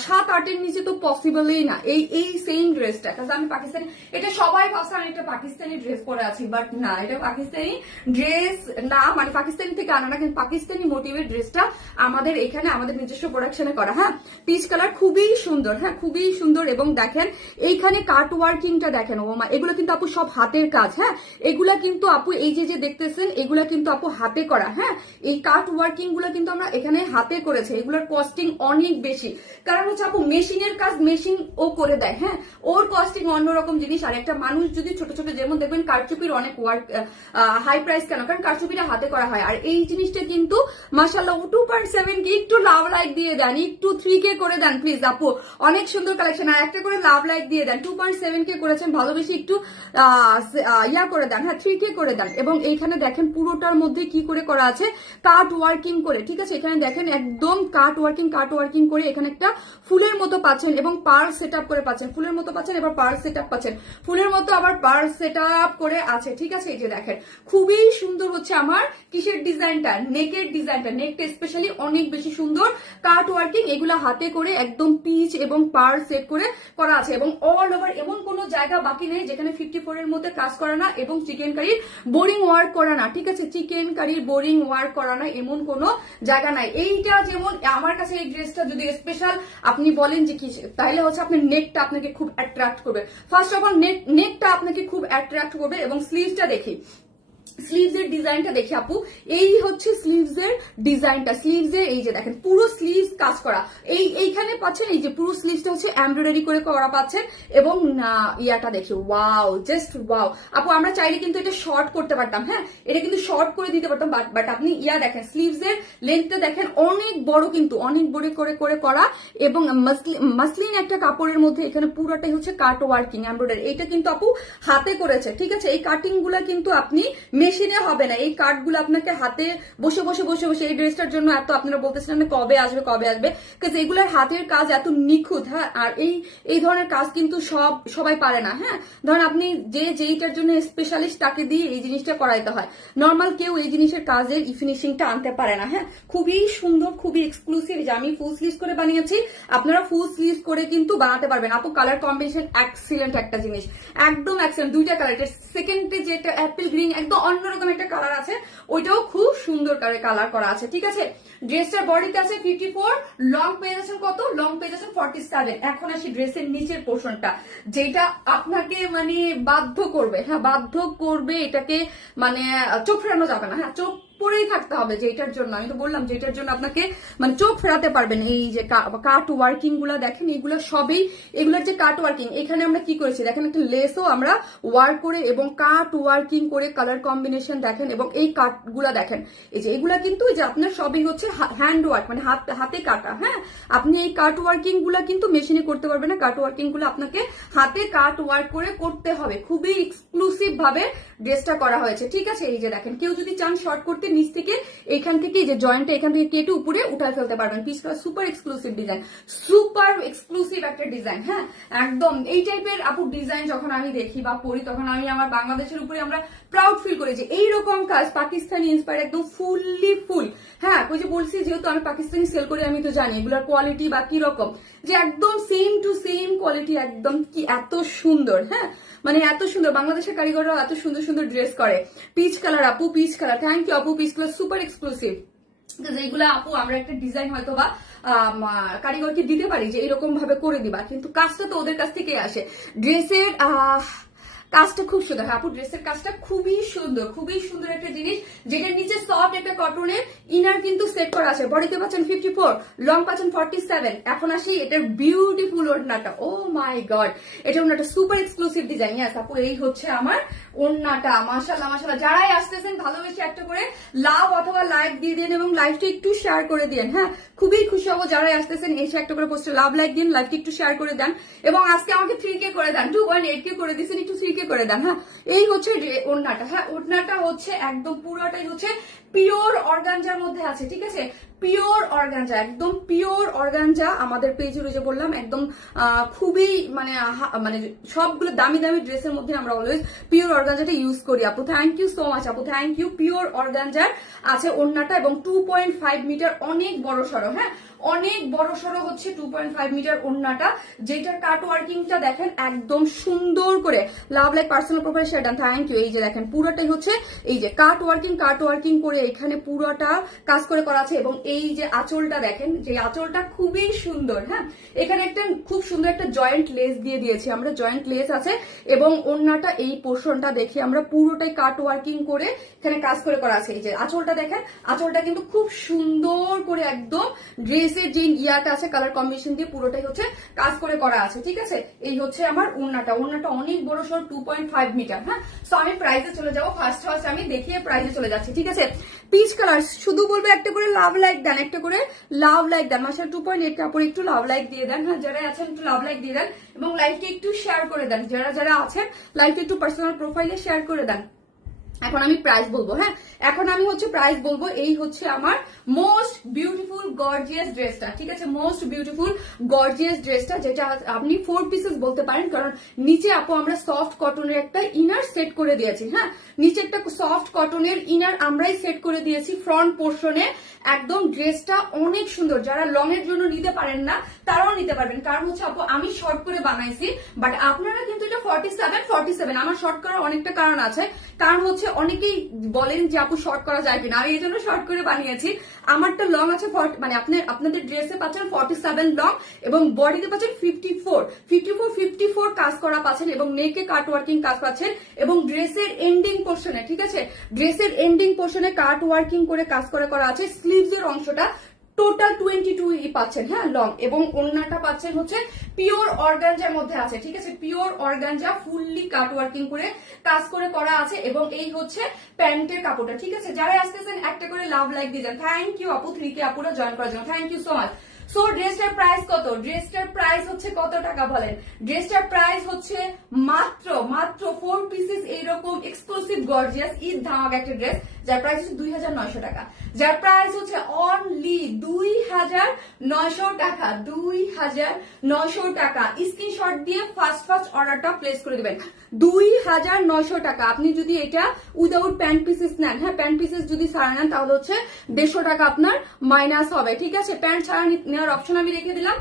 7-8-এর নিচে তো পসিবলই না এই সেম ড্রেসটা। আমি পাকিস্তানি, এটা সবাই ভাবছে আমি একটা পাকিস্তানি ড্রেস পরে আছি, বাট না, এটা পাকিস্তানি ড্রেস না, মানে পাকিস্তানি থেকে আনা না, কিন্তু পাকিস্তানি মোটিভের ড্রেসটা আমাদের এখানে আমাদের নিজস্ব প্রোডাকশনে করা। হ্যাঁ, পিচ কালার খুবই সুন্দর। হ্যাঁ, খুবই সুন্দর। এবং দেখেন এইখানে কাট ওয়ার্কিংটা দেখেন, ও মা, এগুলো কিন্তু আপু সব হাতের কাজ। হ্যাঁ, এগুলা কিন্তু আপু এই যে দেখতেছেন এগুলা কিন্তু আপু হাতে করা। হ্যাঁ, এই কাট ওয়ার্কিং গুলো কিন্তু আমরা এখানে হাতে করেছি। এগুলোর কস্টিং অনেক বেশি, কারণ হচ্ছে আপু মেশিনের কাজ মেশিন ও করে দেয়। হ্যাঁ, ওর কস্টিং অন্যরকম জিনিস। আর একটা মানুষ যদি ছোট ছোট, যেমন দেখবেন কারচুপির অনেক ওয়ার্ক হাই প্রাইস কেন, কারণ কারচুপিটা হাতে করা হয়। আর এই জিনিসটা কিন্তু মাশাআল্লাহ 2.7 কে একটু লাভ লাইক দিয়ে দেন, একটু 3K করে দেন প্লিজ আপু, অনেক সুন্দর কালেকশন। আর একটা করে লাভ লাইক দিয়ে দেন। 2.7K করেছেন, ভালোবেসে একটু ইয়া করে দেন। হ্যাঁ, 3K করে দেন। এবং এইখানে দেখেন পুরোটার মধ্যে কি করে করা আছে, কাট ওয়ার্কিং করে। ঠিক আছে, এখানে দেখেন একদম কাট ওয়ার্কিং করে এখানে একটা ফুলের মতো পাচ্ছেন এবং পার্ল সেট আপ করে পাচ্ছেন, ফুলের মতো পাচ্ছেন, এবার পার্ল সেট আপ পাচ্ছেন, ফুলের মতো আবার পার্ল সেট আপ করে আছে। ঠিক আছে, এই যে দেখেন খুবই সুন্দর হচ্ছে আমার কিসের ডিজাইনটা, নেকের ডিজাইনটা, নেকটা স্পেশালি অনেক বেশি সুন্দর। কাট ওয়ার্কিং এগুলা হাতে করে একদম পিচ এবং পার্ল সেট করে করা আছে। এবং অল ওভার এমন কোন জায়গা বাকি নেই যেখানে 54 এর মধ্যে কাজ করা না এবং চিকেন কারির বোরিং ওয়ার্ক করা না। ঠিক আছে, চিকেন কারির বোরিং ওয়ার্ক করা না এমন কোন জায়গা নাই। এইটা যেমন আমার কাছে এই ড্রেসটা যদি স্পেশাল আপনি বলেন যে কি, তাহলে হচ্ছে আপনার নেকটা আপনাকে খুব অ্যাট্রাক্ট করবে। ফার্স্ট অফ অল নেকটা আপনাকে খুব অ্যাট্রাক্ট করবে। এবং স্লিভসটা দেখি, স্লিভস এর ডিজাইনটা দেখি আপু, এই হচ্ছে স্লিভস এর ডিজাইনটা। স্লিভস এর এই যে দেখেন পুরো স্লিভস কাজ করা, এইখানে পাচ্ছেন এই যে পুরো স্লিভসটা হচ্ছে এমব্রয়ডারি করে করা পাচ্ছেন। এবং ইয়াটা দেখি, ওয়াও, জাস্ট ওয়াও আপু, আমরা চাইলে কিন্তু এটা শর্ট করতে পারতাম। হ্যাঁ, এটা কিন্তু শর্ট করে দিতে পারতাম, বাট আপনি ইয়া দেখেন স্লিভস এর লেন্থটা দেখেন অনেক বড়, কিন্তু অনেক বড় করে করা। এবং মাসলিন একটা কাপড়ের মধ্যে এখানে পুরোটাই হচ্ছে কাট ওয়ার্কিং এমব্রয়ডারি। এটা কিন্তু আপু হাতে করেছে। ঠিক আছে, এই কাটিং গুলা কিন্তু আপনি মেশিনে হবে না। এই কাটগুলো আপনাকে হাতে বসে বসে বসে বসে, এই ড্রেসটার জন্য এত আপনারা বলতেছিলেন কবে আসবে কবে আসবে, কারণ এগুলোর হাতের কাজ এত নিখুঁত। হ্যাঁ, আর এই ধরনের কাজ কিন্তু সবাই পারে না। হ্যাঁ, ধরেন আপনি যেইটার জন্য স্পেশালিস্ট তাকে দিয়ে এই জিনিসটা করাইতে হয়, নর্মাল কেউ এই জিনিসের কাজের ফিনিশিংটা আনতে পারে না। হ্যাঁ, খুবই সুন্দর, খুবই এক্সক্লুসিভ। যে আমি ফুল স্লিভস করে বানিয়েছি, আপনারা ফুল স্লিভস করে কিন্তু বানাতে পারবেন। আপু কালার কম্বিনেশন এক্সিলেন্ট একটা জিনিস, একদম এক্সিলেন্ট। দুইটা কালার, সেকেন্ডে যেটা অ্যাপেল গ্রিন একদম অন্যরকম একটা কালার আছে, ওইটাও খুব সুন্দর করে কালার করা আছে। ঠিক আছে, ড্রেসটার বডিতে আছে 54, লং পেয়ে যাচ্ছেন কত? লং পেয়ে যাচ্ছেন 47। এখন আসি ড্রেসের নিচের পোর্শনটা, যেটা আপনাকে মানে বাধ্য করবে, হ্যাঁ বাধ্য করবে, এটাকে মানে চোখ ফেরানো যাবে না। হ্যাঁ, চোখ পরেই থাকতে হবে যেটার জন্য, আমি তো বললাম যেটার জন্য আপনাকে মানে চোখ ফেরাতে পারবেন। এই যে কাট ওয়ার্কিং গুলা দেখেন, এগুলো সবই, এগুলোর যে কাট ওয়ার্কিং, এখানে আমরা কি করেছি দেখেন, একটা লেসও আমরা ওয়ার্ক করে এবং কাট ওয়ার্কিং করে কালার কম্বিনেশন দেখেন, এবং এই কাট গুলা দেখেন, এই যে এগুলা কিন্তু যে আপনার সবই হচ্ছে হ্যান্ড ওয়ার্ক, মানে হাতে কাটা। হ্যাঁ, আপনি এই কাট ওয়ার্কিং গুলা কিন্তু মেশিনে করতে পারবেন না, কাট ওয়ার্কিং গুলো আপনাকে হাতে কাট ওয়ার্ক করে করতে হবে। খুবই এক্সক্লুসিভ ভাবে ড্রেসটা করা হয়েছে। ঠিক আছে, এই যে দেখেন, কেউ যদি চান শর্ট করতে নিচ থেকে এইখান থেকে যে জয়েন্টটা এখান থেকে কেটে উপরে উঠায় ফেলতে পারবেন। পিসটা super exclusive design, super exclusive একটা ডিজাইন। হ্যাঁ, একদম এই টাইপের আপুর ডিজাইন যখন আমি দেখি বা পড়ি, তখন আমি আমার বাংলাদেশের উপরে আমরা প্রাউড ফিল করি যে এইরকম কাজ পাকিস্তানি ইন্সপায়ার, একদম ফুললি ফুল। হ্যাঁ, ওই যে বলছি যেহেতু আমি পাকিস্তানি সেল করি, আমি তো জানি এগুলোর কোয়ালিটি বা কি রকম, যে একদম সেম টু সেম কোয়ালিটি, একদম কি এত সুন্দর। হ্যাঁ, মানে এত সুন্দর, বাংলাদেশের কারিগররাও এত সুন্দর সুন্দর ড্রেস করে। পিচ কালার আপু, পিচ কালার, থ্যাংক ইউ আপু, পিচ কালার সুপার এক্সক্লুসিভ। যেগুলা আপু আমরা একটা ডিজাইন হয়তো বা কারিগরকে দিতে পারি যে এরকম ভাবে করে দিবা, কিন্তু কাজটা তো ওদের কাছ থেকে আসে। ড্রেসের কাজটা খুব সুন্দর আপু, ড্রেসের কাজটা খুবই সুন্দর, খুবই সুন্দর একটা জিনিস, যেটার নিচে সফট একটা কটনের ইনার কিন্তু সেট করা আছে। বডিতে পাচ্ছেন 54, লং পাচ্ছেন 47। এখন আসি এটার বিউটিফুল ওড়নাটা, ও মাই গড, এটা ওড়নাটা সুপার এক্সক্লুসিভ ডিজাইন। ইয়াস আপু, এই হচ্ছে আমার ওড়নাটা। মাশাআল্লাহ মাশাআল্লাহ, যারাই আসতেছেন ভালোবেসে একটা করে লাভ অথবা লাইক দিয়ে দেন এবং লাইভটা একটু শেয়ার করে দিন। হ্যাঁ, খুবই খুশি হবো যারাই আসতেছেন, এসে একটা করে পোস্টে লাভ লাইক দিন, লাইভটা একটু শেয়ার করে দেন, এবং আজকে আমাকে 3K করে দেন, 2.8K করে দিচ্ছেন, একটু 3K করে দেন। হ্যাঁ, এই হচ্ছে ওড়নাটা। হ্যাঁ, ওড়নাটা হচ্ছে একদম পুরোটাই হচ্ছে পিওর অর্গানজার মধ্যে আছে। ঠিক আছে, পিওর অর্গানজা, একদম পিওর অর্গানজা। আমাদের পেজে যে বললাম একদম খুবই মানে সবগুলো দামি দামি ড্রেসের মধ্যে আমরা অলওয়েজ পিওর অর্গানজাটা ইউজ করি। আপু থ্যাংক ইউ সো মাচ, আপু থ্যাংক ইউ। পিওর অর্গানজার আছে ওড়নাটা, এবং 2.5 মিটার, অনেক বড় সড়ো। হ্যাঁ, অনেক বড় সড়ো হচ্ছে 2.5 মিটার ওড়নাটা, যেটার কাট ওয়ার্কিংটা দেখেন একদম সুন্দর করে। Love like personal profile share done, thank you. এই যে দেখেন পুরোটাই হচ্ছে এই যে কাট ওয়ার্কিং করে এখানে পুরোটা কাজ করে করা আছে, এবং এই যে আঁচলটা দেখেন, যে আঁচলটা খুবই সুন্দর। হ্যাঁ, এখানে একটা খুব সুন্দর একটা জয়েন্ট লেস দিয়ে দিয়েছি আমরা, জয়েন্ট লেস আছে, এবং ওড়নাটা এই পোর্শনটা দেখে আমরা পুরোটাই কাট ওয়ার্কিং করে এখানে কাজ করে করা আছে। এই যে আঁচলটা দেখেন, আঁচলটা কিন্তু খুব সুন্দর করে একদম ড্রেসের যে ইয়াটা আছে কালার কম্বিনেশন দিয়ে পুরোটাই হচ্ছে কাজ করে করা আছে। ঠিক আছে, এই হচ্ছে আমার ওড়নাটা। ওড়নাটা অনেক বড় সড়, 2.5 মিটার। হ্যাঁ, সো আমি প্রাইসে চলে যাবো, ফার্স্ট আমি দেখিয়ে প্রাইসে চলে যাচ্ছি। ঠিক আছে, পিচ কালার, শুধু বলবো একটা করে লাভ লাইক দেন, একটা করে লাভ লাইক দেন। মাসাল 2.8 কাপড় একটু লাভ লাইক দিয়ে দেন। হ্যাঁ, যারা আছেন একটু লাভ লাইক দিয়ে দেন, এবং লাইভটা একটু শেয়ার করে দেন। যারা আছেন লাইভটা একটু পার্সোনাল প্রোফাইলে শেয়ার করে দেন। এখন আমি প্রাইস বলবো। হ্যাঁ, এখন আমি হচ্ছে প্রাইস বলবো। এই হচ্ছে আমার মোস্ট বিউটিফুল গর্জিয়াস ড্রেসটা। ঠিক আছে, মোস্ট বিউটিফুল গর্জিয়াস ড্রেসটা, যেটা আপনি 4 পিসেস বলতে পারেন, কারণ নিচে আপু আমরা সফট কটনের একটা ইনার সেট করে দিয়েছি। হ্যাঁ, নিচে একটা সফট কটনের ইনার আমরাই সেট করে দিয়েছি ফ্রন্ট পোর্শনে। একদম ড্রেসটা অনেক সুন্দর, যারা লং এর জন্য নিতে পারেন না তারাও নিতে পারবেন, কারণ হচ্ছে আপু আমি শর্ট করে বানাইছি, বাট আপনারা কিন্তু এটা 47। আমার শর্ট করার অনেকটা কারণ আছে, কারণ হচ্ছে অনেকেই বলেন যে আপু শর্ট করা যায় কিনা, আমি এই জন্য শর্ট করে বানিয়েছি। আমারটা লং আছে মানে আপনাদের ড্রেসে পাচ্ছেন 47 লং, এবং বডিতে পাচ্ছেন 54 কাজ করা পাচ্ছেন, এবং নেকে কাট ওয়ার্কিং কাজ পাচ্ছেন, এবং ড্রেসের এন্ডিং পোর্শনে, ঠিক আছে, ড্রেসের এন্ডিং পোর্শনে কাট ওয়ার্কিং করে কাজ করা আছে। স্লিভস এর অংশটা টোটাল 22 পাচ্ছেন। হ্যাঁ, লং, এবং ওড়নাটা পাচ্ছেন হচ্ছে পিওর অর্গানজার মধ্যে আছে। ঠিক আছে, পিওর অর্গানজা ফুললি কাট ওয়ার্কিং করে কাজ করে করা আছে, এবং এই হচ্ছে প্যান্টের কাপড়টা। ঠিক আছে, যারা আসতেছেন একটা করে লাভ লাইক দিয়ে যান। থ্যাংক ইউ আপু, 3K আপুরা জয়েন করার জন্য, thank you so much. So ড্রেসটার প্রাইস কত? ড্রেসটার প্রাইস হচ্ছে কত টাকা বলেন? ড্রেসটার প্রাইস হচ্ছে মাত্র 4 পিসেস এইরকম এক্সক্লুসিভ গর্জিয়াস ঈদ ধামাকা একটা ড্রেস, যার প্রাইস হচ্ছে 2900 টাকা, যার প্রাইস হচ্ছে অনলি 2900 টাকা, 2900 টাকা। স্ক্রিনশট দিয়ে ফার্স্ট অর্ডারটা প্লেস করে দিবেন। 2900 টাকা। আপনি যদি এটা উইদাউট প্যান্ট পিসেস নেন, হ্যাঁ প্যান্ট পিসেস যদি ছাড়া নেন তাহলে হচ্ছে 150 টাকা আপনার মাইনাস হবে, ঠিক আছে? প্যান্ট ছাড়া নেওয়ার অপশন আমি রেখে দিলাম,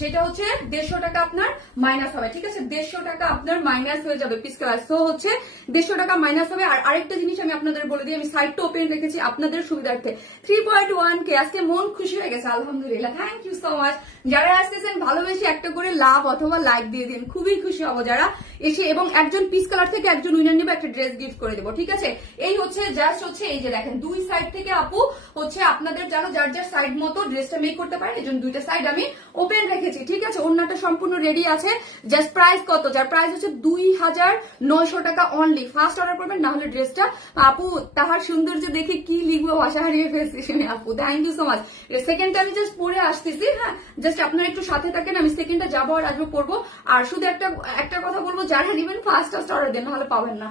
সেটা হচ্ছে 150 টাকা আপনার মাইনাস হবে, ঠিক আছে? 150 টাকা আপনার মাইনাস হয়ে যাবে পিস কালার, সো হচ্ছে 150 টাকা মাইনাস হবে। আর আরেকটা জিনিস আমি আপনাদের বলে দিই, আমি সাইডটা ওপেন রেখেছি আপনাদের সুবিধার্থে। 3.1K আজকে মন খুশি হয়ে গেছে, আলহামদুলিল্লাহ, থ্যাংক ইউ সো মাচ। যারা আসতেছেন ভালোবেসে একটা করে লাভ অথবা লাইক দিয়ে দিন, খুবই খুশি হবো যারা এসে, এবং একজন পিস কালার থেকে একজন উইনার নেবে, একটা ড্রেস গিফট করে দেবো, ঠিক আছে? এই হচ্ছে জাস্ট হচ্ছে এই যে দেখেন দুই সাইড থেকে আপু হচ্ছে আপনাদের যেন যার যার সাইড মতো ড্রেসটা মেক করতে পারেন, এই জন্য দুইটা সাইড আমি ওপেন রেখেছি, ঠিক আছে? ওন্নাটা সম্পূর্ণ রেডি আছে। জাস্ট প্রাইস কত? যার প্রাইস হচ্ছে 2900 টাকা অনলি। ফার্স্ট অর্ডার করবেন, না হলে ড্রেসটা আপু তাহার সৌন্দর্য দেখে কি লিখবো ভাষা হারিয়ে ফেলছি আপু, থ্যাংক ইউ সো মাচ। সেকেন্ডটা আমি জাস্ট পরে আসতেছি, হ্যাঁ জাস্ট আপনারা একটু সাথে থাকেন, আমি সেকেন্ডটা যাবো আর আসবো করবো। আর শুধু একটা কথা বলবো, যারা দিবেন ফার্স্ট অর্ডার দেন, নাহলে পাবেন না।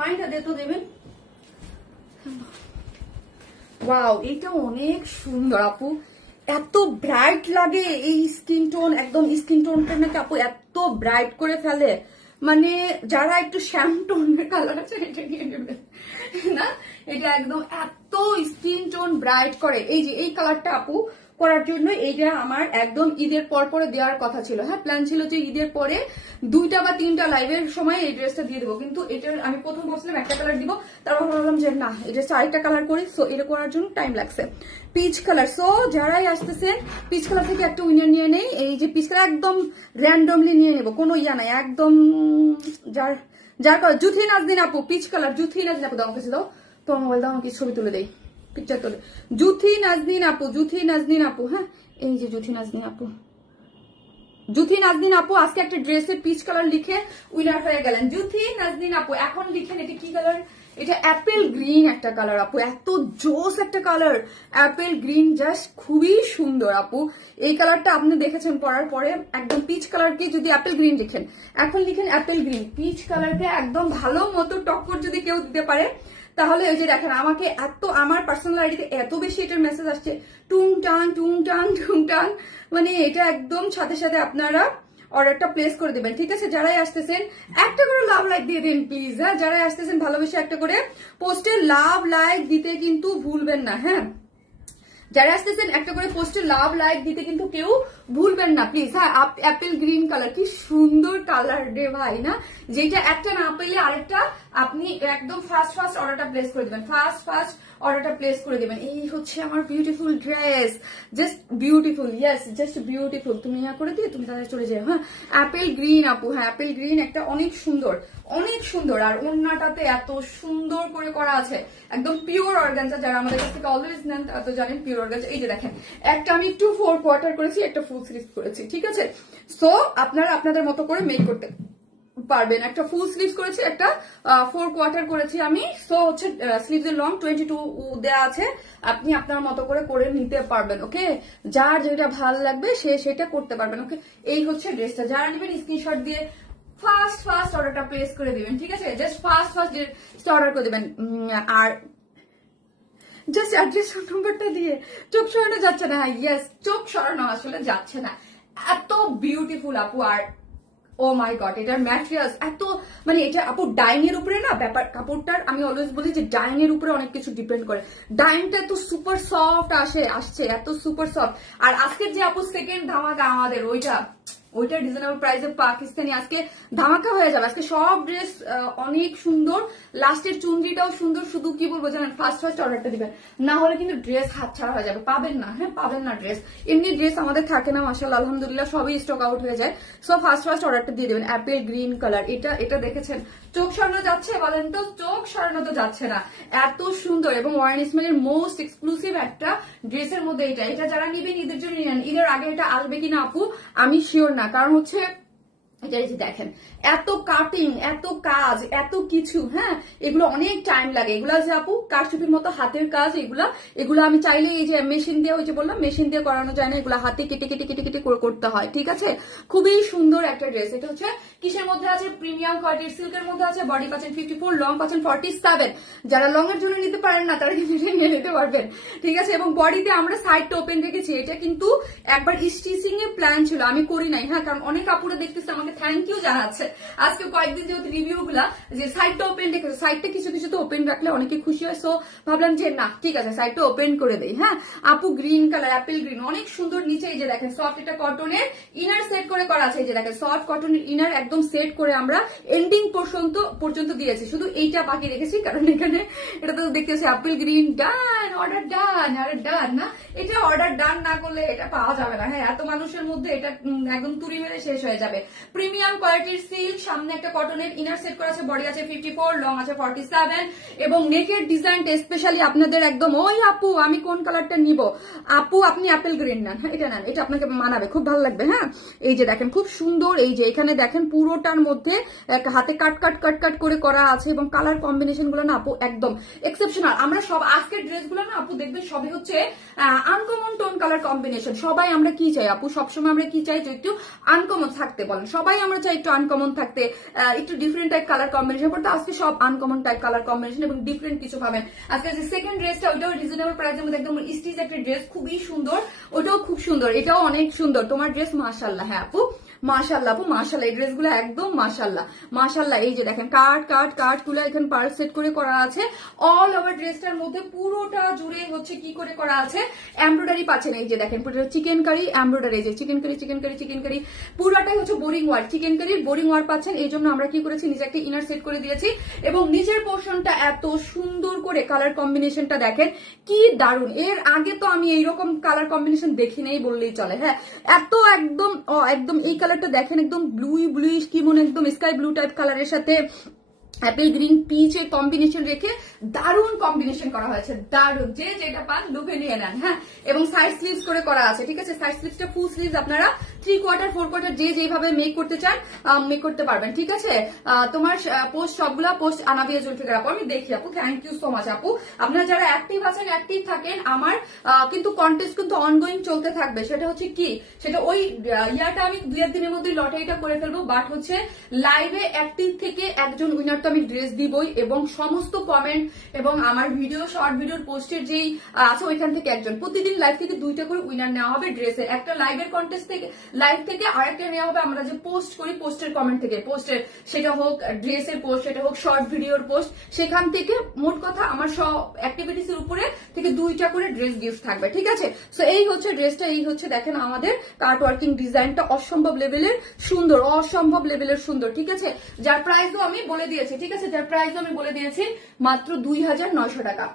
পানিটা দে তো দেবেন। ওয়াও, এটা অনেক সুন্দর আপু, এত ব্রাইট লাগে এই স্কিন টোন, একদম স্কিন টোনটা নাকি আপু এত ব্রাইট করে ফেলে, মানে যারা একটু শ্যাম টোনের কালার আছে এটা নিয়ে নেবেন না, এটা একদম এত স্কিন টোন ব্রাইট করে। এই যে এই কালারটা আপু করার জন্য এইটা আমার একদম ঈদের পর পরে দেওয়ার কথা ছিল, হ্যাঁ প্ল্যান ছিল যে ঈদের পরে 2টা বা 3টা লাইভের সময় এই ড্রেসটা দিয়ে দেবো, কিন্তু এটার আমি প্রথম বলছিলাম একটা কালার দিব, তারপর ভাবলাম যে না এই ড্রেসটা আরেকটা কালার করি, সো এটা করার জন্য টাইম লাগছে। পিচ কালার, সো যারাই আসতেছেন পিচ কালার থেকে একটা উইনার নিয়ে নেই। এই যে পিচ কালার একদম র্যান্ডমলি নিয়ে নেবো, কোনো ইয়া নাই, একদম যার যার কালার। জুথি নাজদিন আপু পিচ কালার, জুথি নাজদিন আপু দাও কাছে দাও, তোমার মোবাইল দাও, আমাকে ছবি তুলে দেই, পিকচার তোলে। জুথি নাজদিন আপু, জুথি নাজদিন আপু, হ্যাঁ এই যে জুথি নাজদিন আপু, জুথি নাজদিন আপু আজকে একটা ড্রেসের পিচ কালার লিখে উইনার হয়ে গেলেন। জুথি নাজদিন আপু এখন লিখেন এটা কি কালার? এটা অ্যাপেল গ্রিন একটা কালার আপু, এত জোস একটা কালার, অ্যাপেল গ্রিন, জাস্ট খুবই সুন্দর আপু। এই কালারটা আপনি দেখেছেন পরার পরে, একদম পিচ কালারকে যদি অ্যাপেল গ্রিন লিখেন, এখন লিখেন অ্যাপেল গ্রিন, পিচ কালারকে একদম ভালো মতো টক্কর যদি কেউ দিতে পারে তাহলে ওই যে দেখেন আমাকে এত, আমার পার্সোনাল আইডিতে এত বেশি এটার মেসেজ আসছে, টুং টাং টুং টাং টুং টাং, মানে এটা একদম সাথে সাথে আপনারা অর্ডারটা প্লেস করে দিবেন, ঠিক আছে? যারাই আসতেছেন একটা করে লাভ লাইক দিয়ে দিন প্লিজ, হ্যাঁ যারাই আসতেছেন ভালোবেসে একটা করে পোস্টে লাভ লাইক দিতে কিন্তু ভুলবেন না, হ্যাঁ যারা আসতেছেন একটা করে পোস্টে লাভ লাইক দিতে কিন্তু কেউ ভুলবেন না প্লিজ, হ্যাঁ। অ্যাপেল গ্রিন কালার, কি সুন্দর কালার রে ভাই, না যেটা একটা না পেলে আরেকটা আপনি একদম ফার্স্ট অর্ডারটা প্লেস করে দিবেন, ফার্স্ট অর্ডারটা প্লেস করে দিবেন। এই হচ্ছে আমার beautiful dress, just beautiful, yes just beautiful. তুমি ইয়া করে দিয়ে তুমি তাদের চলে যাও, হ্যাঁ অ্যাপেল গ্রিন আপু, হ্যাঁ অ্যাপেল গ্রিন একটা অনেক সুন্দর, অনেক সুন্দর। আর ওন্নাটাতে এত সুন্দর করে করা আছে, একদম পিওর অর্গানজা, যারা আমাদের কাছ থেকে অলওয়েজ নেন তারা তো জানেন পিওর অর্গানজা। এই যে দেখেন একটা আমি 2/4 কোয়ার্টার করেছি, একটা ফুল স্লিভ করেছি, ঠিক আছে? সো আপনারা আপনাদের মতো করে মেক করতে পারবেন। একটা ফুল স্লিভস করেছি, একটা 4 কোয়ার্টার করেছি আমি, সো হচ্ছে স্লিভস এর লং 22 দেয়া আছে, আপনি আপনার মতো করে নিতে পারবেন, ওকে? যার যেটা ভালো লাগবে সে সেটা করতে পারবেন, ওকে? এই হচ্ছে ড্রেসটা, যারা নেবেন স্ক্রিনশট দিয়ে ফার্স্ট অর্ডারটা প্লেস করে দিবেন, ঠিক আছে? জাস্ট ফার্স্ট অর্ডার করে দিবেন। আর জাস্ট অ্যাড্রেস নাম্বারটা দিয়ে চোখ সরানো যাচ্ছে না, ইয়েস চোখ সরানো আসলে যাচ্ছে না, এত বিউটিফুল আপু। আর ও মাই গড, এটার ম্যাটেরিয়ালস এত, মানে এটা আপু ডাইং এর উপরে না ব্যাপার, কাপড়টার আমি অলওয়েজ বলি যে ডাইং এর উপরে অনেক কিছু ডিপেন্ড করে। ডাইংটা এত সুপার সফট আসছে এত সুপার সফট। আর আজকের যে আপু সেকেন্ড ধামাকা আমাদের ওইটা রিজনেবল প্রাইসে পাকিস্তানি আজকে ধামাকা হয়ে যাবে। আজকে সব ড্রেস অনেক সুন্দর, লাস্টের চুনরিটাও সুন্দর। শুধু কি বলবো জানেন, ফার্স্ট অর্ডারটা দিবেন, না হলে কিন্তু ড্রেস হাতছাড়া হয়ে যাবে, পাবেন না। হ্যাঁ, পাবেন না ড্রেস, এমনি ড্রেস আমাদের থাকে না মাশাআল্লাহ আলহামদুলিল্লাহ, সবই স্টক আউট হয়ে যায়। সো ফার্স্ট অর্ডারটা দিয়ে দেবেন। অ্যাপেল গ্রিন কালার, এটা দেখেছেন, চোখ সরানো যাচ্ছে বলেন তো? চোখ সরানো তো যাচ্ছে না, এত সুন্দর। এবং ওয়ারেন ইসমাইলের মোস্ট এক্সক্লুসিভ একটা ড্রেসের মধ্যে এটা যারা নিবেন ঈদের জন্য নিন। ঈদের আগে এটা আসবে কিনা আপু আমি শিওর না, কারণ হচ্ছে এটা দেখেন এত কাটিং, এত কাজ, এত কিছু। হ্যাঁ, এগুলো অনেক টাইম লাগে। এগুলা যে আপু কারচুপির মতো হাতের কাজ, এগুলা আমি চাইলে এই যে মেশিন দিয়ে, ওই যে বললাম মেশিন দিয়ে করানো যায় না, এগুলা হাতে কেটে কেটে কেটে কেটে করতে হয়। ঠিক আছে, খুবই সুন্দর একটা ড্রেস। এটা হচ্ছে কিসের মধ্যে আছে? প্রিমিয়াম কোয়ালিটির সিল্কের মধ্যে আছে। বডি পাচ্ছেন 54, লং পাচ্ছেন 47। যারা লং এর জন্য নিতে পারেন না তারা কিন্তু নিয়ে নিতে পারবেন। ঠিক আছে, এবং বডিতে আমরা সাইডটা ওপেন রেখেছি। এটা কিন্তু একবার স্টিচিং এর প্ল্যান ছিল, আমি করি নাই। হ্যাঁ, কারণ অনেক কাপড়ে দেখতেছে আমাকে থ্যাংক ইউ জানাচ্ছে আজকে কয়েকদিন যেহেতু রিভিউ গুলা, যে সাইডটা ওপেন রেখেছে। সাইডটা কিছু কিছু তো ওপেন রাখলে অনেকে খুশি হয়, সো ভাবলাম যে না ঠিক আছে সাইডটা ওপেন করে দেই। হ্যাঁ আপু, গ্রিন কালার, অ্যাপেল গ্রিন, অনেক সুন্দর। নিচে এই যে দেখেন সফট এটা কটনের ইনার সেট করে করা আছে। এই যে দেখেন সফট কটনের ইনার একদম সেট করে আমরা এন্ডিং পর্যন্ত দিয়েছি। শুধু এইটা বাকি রেখেছি, কারণ এখানে এটা তো দেখতেছি অ্যাপেল গ্রিন ডান, অর্ডার ডান, আরে ডান না, এটা অর্ডার ডান না করলে এটা পাওয়া যাবে না। হ্যাঁ, এত মানুষের মধ্যে এটা একদম তুড়ি মেরে শেষ হয়ে যাবে। প্রিমিয়াম কোয়ালিটির সিল্ক, সামনে একটা কটনের ইনার সেট করা আছে। বডি আছে 54, লং আছে 47। এবং নেকের ডিজাইনটা স্পেশালি আপনাদের একদম ওই আপু আমি কোন কালারটা নিব, আপু আপনি অ্যাপেল গ্রিন নেন। হ্যাঁ, এটা নেন, এটা আপনাকে মানাবে, খুব ভালো লাগবে। হ্যাঁ, এই যে দেখেন খুব সুন্দর। এই যে এখানে দেখেন পুরোটার মধ্যে একটা হাতে কাট করে করা আছে, এবং কালার কম্বিনেশন গুলো না আপু একদম এক্সেপশনাল। আমরা সব আজকের ড্রেস গুলো না আপু দেখবেন সবই হচ্ছে আনকমন টোন কালার কম্বিনেশন। সবাই আমরা কি চাই আপু, সবসময় আমরা কি চাই যে একটু আনকমন থাকতে, বলেন সবাই আমরা চাই একটু আনকমন থাকতে, একটু ডিফারেন্ট টাইপ কালার কম্বিনেশন করতে। আজকে সব আনকমন টাইপ কালার কম্বিনেশন এবং ডিফারেন্ট কিছু পাবেন। আজকে যে সেকেন্ড ড্রেসটা, ওইটাও রিজনেবল প্রাইসের মধ্যে একদম স্টিচ একটা ড্রেস, খুবই সুন্দর, ওটাও খুব সুন্দর, এটাও অনেক সুন্দর। তোমার ড্রেস মাশাআল্লাহ। হ্যাঁ আপু মাশাআল্লাহ, আপু মাশাআল্লাহ, এই ড্রেসগুলো একদম মাশাআল্লাহ। এই যে দেখেন কাট গুলো এখানে পার সেট করে করা আছে। অল ওভার ড্রেসটার মধ্যে পুরোটা জুড়ে হচ্ছে কি করে করা আছে, এমব্রয়ডারি পাচ্ছেন। এই যে দেখেন পুরোটা চিকেন কারি এমব্রয়ডারি, যে চিকেন কারি পুরোটাই হচ্ছে বোরিং ওয়ার, চিকেন কারির বোরিং ওয়ার পাচ্ছেন। এই জন্য আমরা কি করেছি, নিচে একটা ইনার সেট করে দিয়েছি। এবং নিচের পোর্শনটা এত সুন্দর করে কালার কম্বিনেশনটা দেখেন কি দারুণ। এর আগে তো আমি এইরকম কালার কম্বিনেশন দেখি নাই বললেই চলে। হ্যাঁ, এত একদম এই কালারটা দেখেন, একদম ব্লুইশ কি মনে, একদম স্কাই ব্লু টাইপ কালারের সাথে অ্যাপেল গ্রিন পিচ এর কম্বিনেশন রেখে দারুণ কম্বিনেশন করা হয়েছে, দারুণ। যে যেটা পান লুভে নিয়ে নেন। হ্যাঁ, এবং সাইড স্লিভস করে করা আছে। ঠিক আছে, সাইড স্লিভসটা ফুল স্লিভস আপনারা 3/4 4/4 যে যেভাবে মেক করতে চান মেক করতে পারবেন। ঠিক আছে, তোমার পোস্ট সবগুলা পোস্ট আনাবিয়া জুলফিকার আপু আমি দেখি আপু, থ্যাংক ইউ সো মাচ আপু। আপনারা যারা অ্যাক্টিভ আছেন অ্যাক্টিভ থাকেন। আমার কিন্তু কন্টেস্ট কিন্তু অনগোয়িং চলতে থাকবে। সেটা হচ্ছে কি, সেটা ওই ইয়াটা আমি 2 দিনের মধ্যে লটারিটা করে ফেলবো, বাট হচ্ছে লাইভে অ্যাক্টিভ থেকে একজন উইনার তো আমি ড্রেস দিবই, এবং সমস্ত কমেন্ট এবং আমার ভিডিও শর্ট ভিডিওর পোস্টের যেই আছে ওইখান থেকে একজন, প্রতিদিন লাইভ থেকে 2টা করে উইনার নেওয়া হবে ড্রেসের। একটা লাইভের কন্টেস্ট থেকে লাইভ থেকে আরেকটা নেওয়া হবে আমরা যে পোস্ট করি পোস্টের কমেন্ট থেকে, পোস্টের সেটা হোক ড্রেসের পোস্ট, সেটা হোক শর্ট ভিডিওর পোস্ট, সেখান থেকে মোট কথা আমার সব অ্যাক্টিভিটিস এর উপরে থেকে 2টা করে ড্রেস গিফট থাকবে। ঠিক আছে, সো এই হচ্ছে ড্রেসটা, এই হচ্ছে দেখেন আমাদের কাট ওয়ার্কিং ডিজাইনটা অসম্ভব লেভেলের সুন্দর, অসম্ভব লেভেলের সুন্দর। ঠিক আছে, যার প্রাইসও আমি বলে দিয়েছি। ঠিক আছে, যার প্রাইসও আমি বলে দিয়েছি মাত্র 2900 টাকা।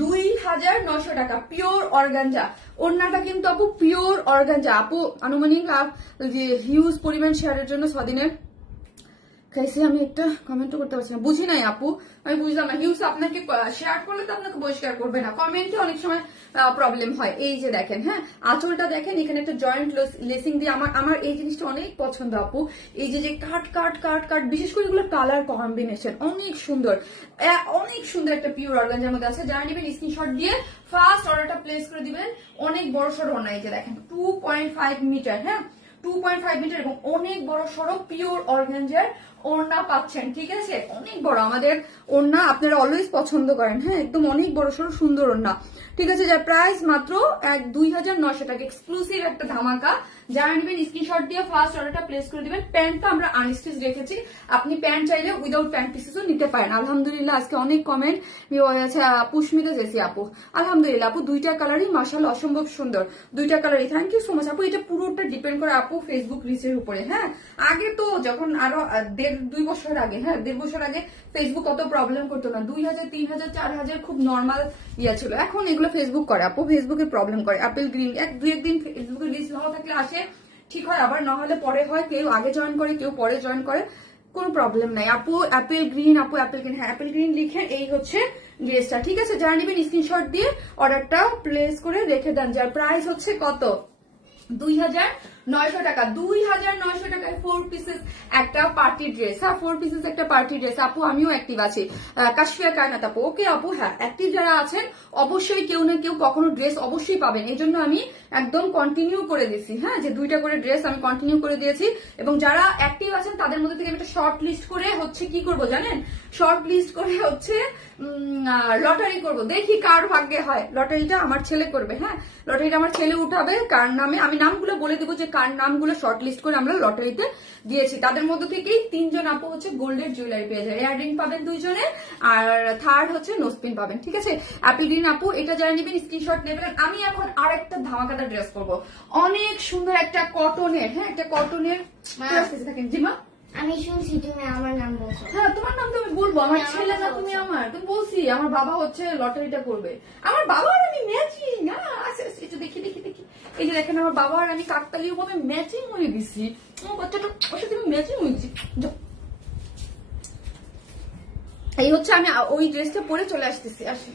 2900 টাকা পিওর অর্গানজা। ওড়নাটা কিন্তু আপু পিওর অর্গানজা আপু, আনুমানিক যে হিউজ পরিমাণ শেয়ারের জন্য স্বাধীনের কাছে আমি একটা কমেন্টও করতে পারছি না, বুঝি নাই আপু, আমি বুঝলাম না। হিউজ আপনাকে শেয়ার করলে তো আপনাকে বহিষ্কার করবে না, কমেন্টে অনেক সময় প্রবলেম হয়। এই যে দেখেন, হ্যাঁ আঁচলটা দেখেন, এখানে একটা জয়েন্ট লেসিং দিয়ে আমার এই জিনিসটা অনেক পছন্দ আপু। এই যে কাট বিশেষ করে এগুলো কালার কম্বিনেশন অনেক সুন্দর, অনেক সুন্দর একটা পিওর অর্গানজার মধ্যে আছে। যারা নেবেন স্ক্রিনশট দিয়ে ফার্স্ট অর্ডারটা প্লেস করে দিবেন। অনেক বড় সড়ো ওড়না, এই যে দেখেন 2.5 মিটার, হ্যাঁ 2.5 মিটার, এবং অনেক বড় সড়ো পিওর অর্গানজার ওড়না পাচ্ছেন। ঠিক আছে, অনেক বড় আমাদের ওড়না, আপনারা অলওয়েজ পছন্দ করেন। হ্যাঁ, একদম অনেক বড় সড়ো সুন্দর ওড়না। ঠিক আছে, যার প্রাইস মাত্র 2900 টাকা, এক্সক্লুসিভ একটা ধামাকা। যারা নেবেন স্ক্রিনশট দিয়ে ফার্স্ট অর্ডারটা প্লেস করে দিবেন। প্যান্টটা আমরা আনস্টিচ রেখেছি, আপনি প্যান্ট চাইলে উইদাউট প্যান্ট পিসেসও নিতে পারেন। আলহামদুলিল্লাহ আজকে অনেক কমেন্ট আছে। পুষ্মিতা জেসি আপু, আলহামদুলিল্লাহ আপু দুইটা কালারই মাশাআল্লাহ অসম্ভব সুন্দর, দুইটা কালারই থ্যাংক ইউ সো মাচ আপু। এটা পুরোটা ডিপেন্ড করে আপু ফেসবুক রিচের উপরে। হ্যাঁ, আগে তো যখন আরো 1.5-2 বছর আগে, হ্যাঁ 1.5 বছর আগে ফেসবুক অত প্রবলেম করতো না, 2000 3000 4000 খুব নর্মাল ইয়ে ছিল। এখন এগুলো ফেসবুক করে আপু, ফেসবুকে প্রবলেম করে। অ্যাপেল গ্রিন 1-2 দিন ফেসবুকে রিচ ভালো থাকলে আসে, ঠিক হয়, আবার না হলে পরে হয়, কেউ আগে জয়েন করে কেউ পরে জয়েন করে, কোনো প্রবলেম নাই আপু। অ্যাপেল গ্রিন আপু, অ্যাপেল গ্রিন, হ্যাঁ অ্যাপেল গ্রিন লিখে এই হচ্ছে ড্রেসটা। ঠিক আছে, যারা নেবেন স্ক্রিনশট দিয়ে অর্ডারটা প্লেস করে রেখে দেন। যার প্রাইস হচ্ছে কত 2900 টাকা। 2900 টাকায় 4 পিসেস একটা পার্টি ড্রেস। হ্যাঁ 4 পিসেস একটা পার্টি ড্রেস আপু। আমিও অ্যাক্টিভ আছি, কাশফিয়া কায়নাত আপু। ওকে আপু, হ্যাঁ অ্যাক্টিভ যারা আছেন অবশ্যই কেউ না কেউ কখনো ড্রেস অবশ্যই পাবেন, এই জন্য আমি একদম কন্টিনিউ করে দিয়েছি। হ্যাঁ, যে 2টা করে ড্রেস আমি কন্টিনিউ করে দিয়েছি। এবং যারা অ্যাক্টিভ আছেন তাদের মধ্যে থেকে একটা শর্ট লিস্ট করে হচ্ছে কি করব জানেন, শর্ট লিস্ট করে হচ্ছে লটারি করব, দেখি কার ভাগ্যে হয়। লটারিটা আমার ছেলে করবে। হ্যাঁ, লটারিটা আমার ছেলে উঠাবে, কার নামে আমি নামগুলো বলে দেবো যে কার নামগুলো শর্ট লিস্ট করে আমরা লটারিতে দিয়েছি। তাদের মধ্যে থেকেই 3 জন আপু হচ্ছে গোল্ডের জুয়েলারি পেয়ে যায়, ইয়াররিং পাবেন 2 জনে, আর থার্ড হচ্ছে নোসপিন পাবেন। ঠিক আছে, অ্যাপেল গ্রিন আপু, এটা যারা নেবেন স্ক্রিনশট নেবেন। আমি এখন আর একটা ধামাকাদার ড্রেস করবো, অনেক সুন্দর একটা কটনের। হ্যাঁ, একটা কটনের থাকেন। জি মা, আমি শুনছি তুমি আমার নাম বলছো। হ্যাঁ তোমার নাম তো আমি বলবো, আমার ছেলে না তুমি আমার, তুমি বলছি আমার বাবা হচ্ছে লটারিটা করবে। আমার বাবা আর আমি ম্যাচিং। আচ্ছা একটু দেখি দেখি দেখি, এই যে দেখেন আমার বাবা আর আমি কাকতালীয় ভাবে ম্যাচিং হয়ে গেছি। বাচ্চাটা ওর সাথে আমি ম্যাচিং হয়েছি। এই হচ্ছে আমি ওই ড্রেসটা পরে চলে আসতেছি। আসি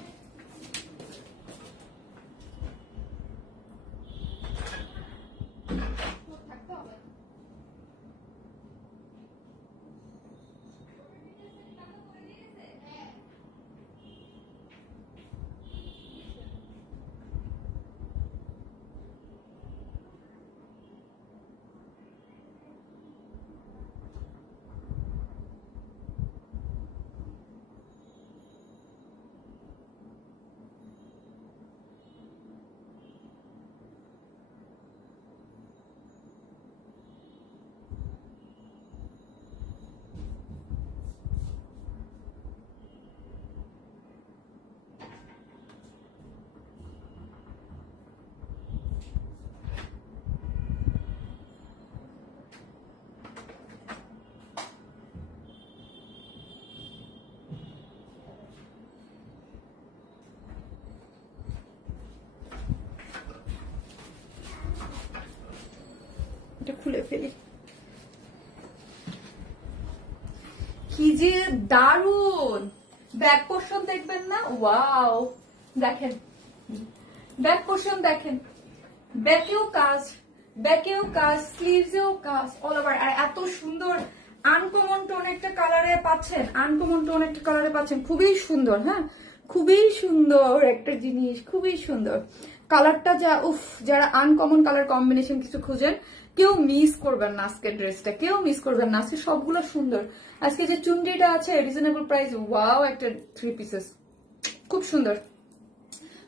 এটা খুলে ফেলি। কি যে দারুন ব্যাক পোর্শন দেখবেন না, ওয়াও দেখেন ব্যাক পোর্শন দেখেন, ব্যাকেও কাজ, ব্যাকেও কাজ, স্লিভসেও কাজ, অল ওভার। আর এত সুন্দর আনকমন টোন একটা কালারে পাচ্ছেন, আনকমন টোন একটা কালারে পাচ্ছেন, খুবই সুন্দর। হ্যাঁ, খুবই সুন্দর একটা জিনিস, খুবই সুন্দর কালারটা। যা উফ, যারা আনকমন কালার কম্বিনেশন কিছু খুঁজেন কেউ মিস করবেন না আজকের ড্রেসটা, কেউ মিস করবেন না। আজকে সবগুলো সুন্দর। আজকে যে চুনরিটা আছে রিজনেবল প্রাইস, ওয়াও একটা 3 পিসেস, খুব সুন্দর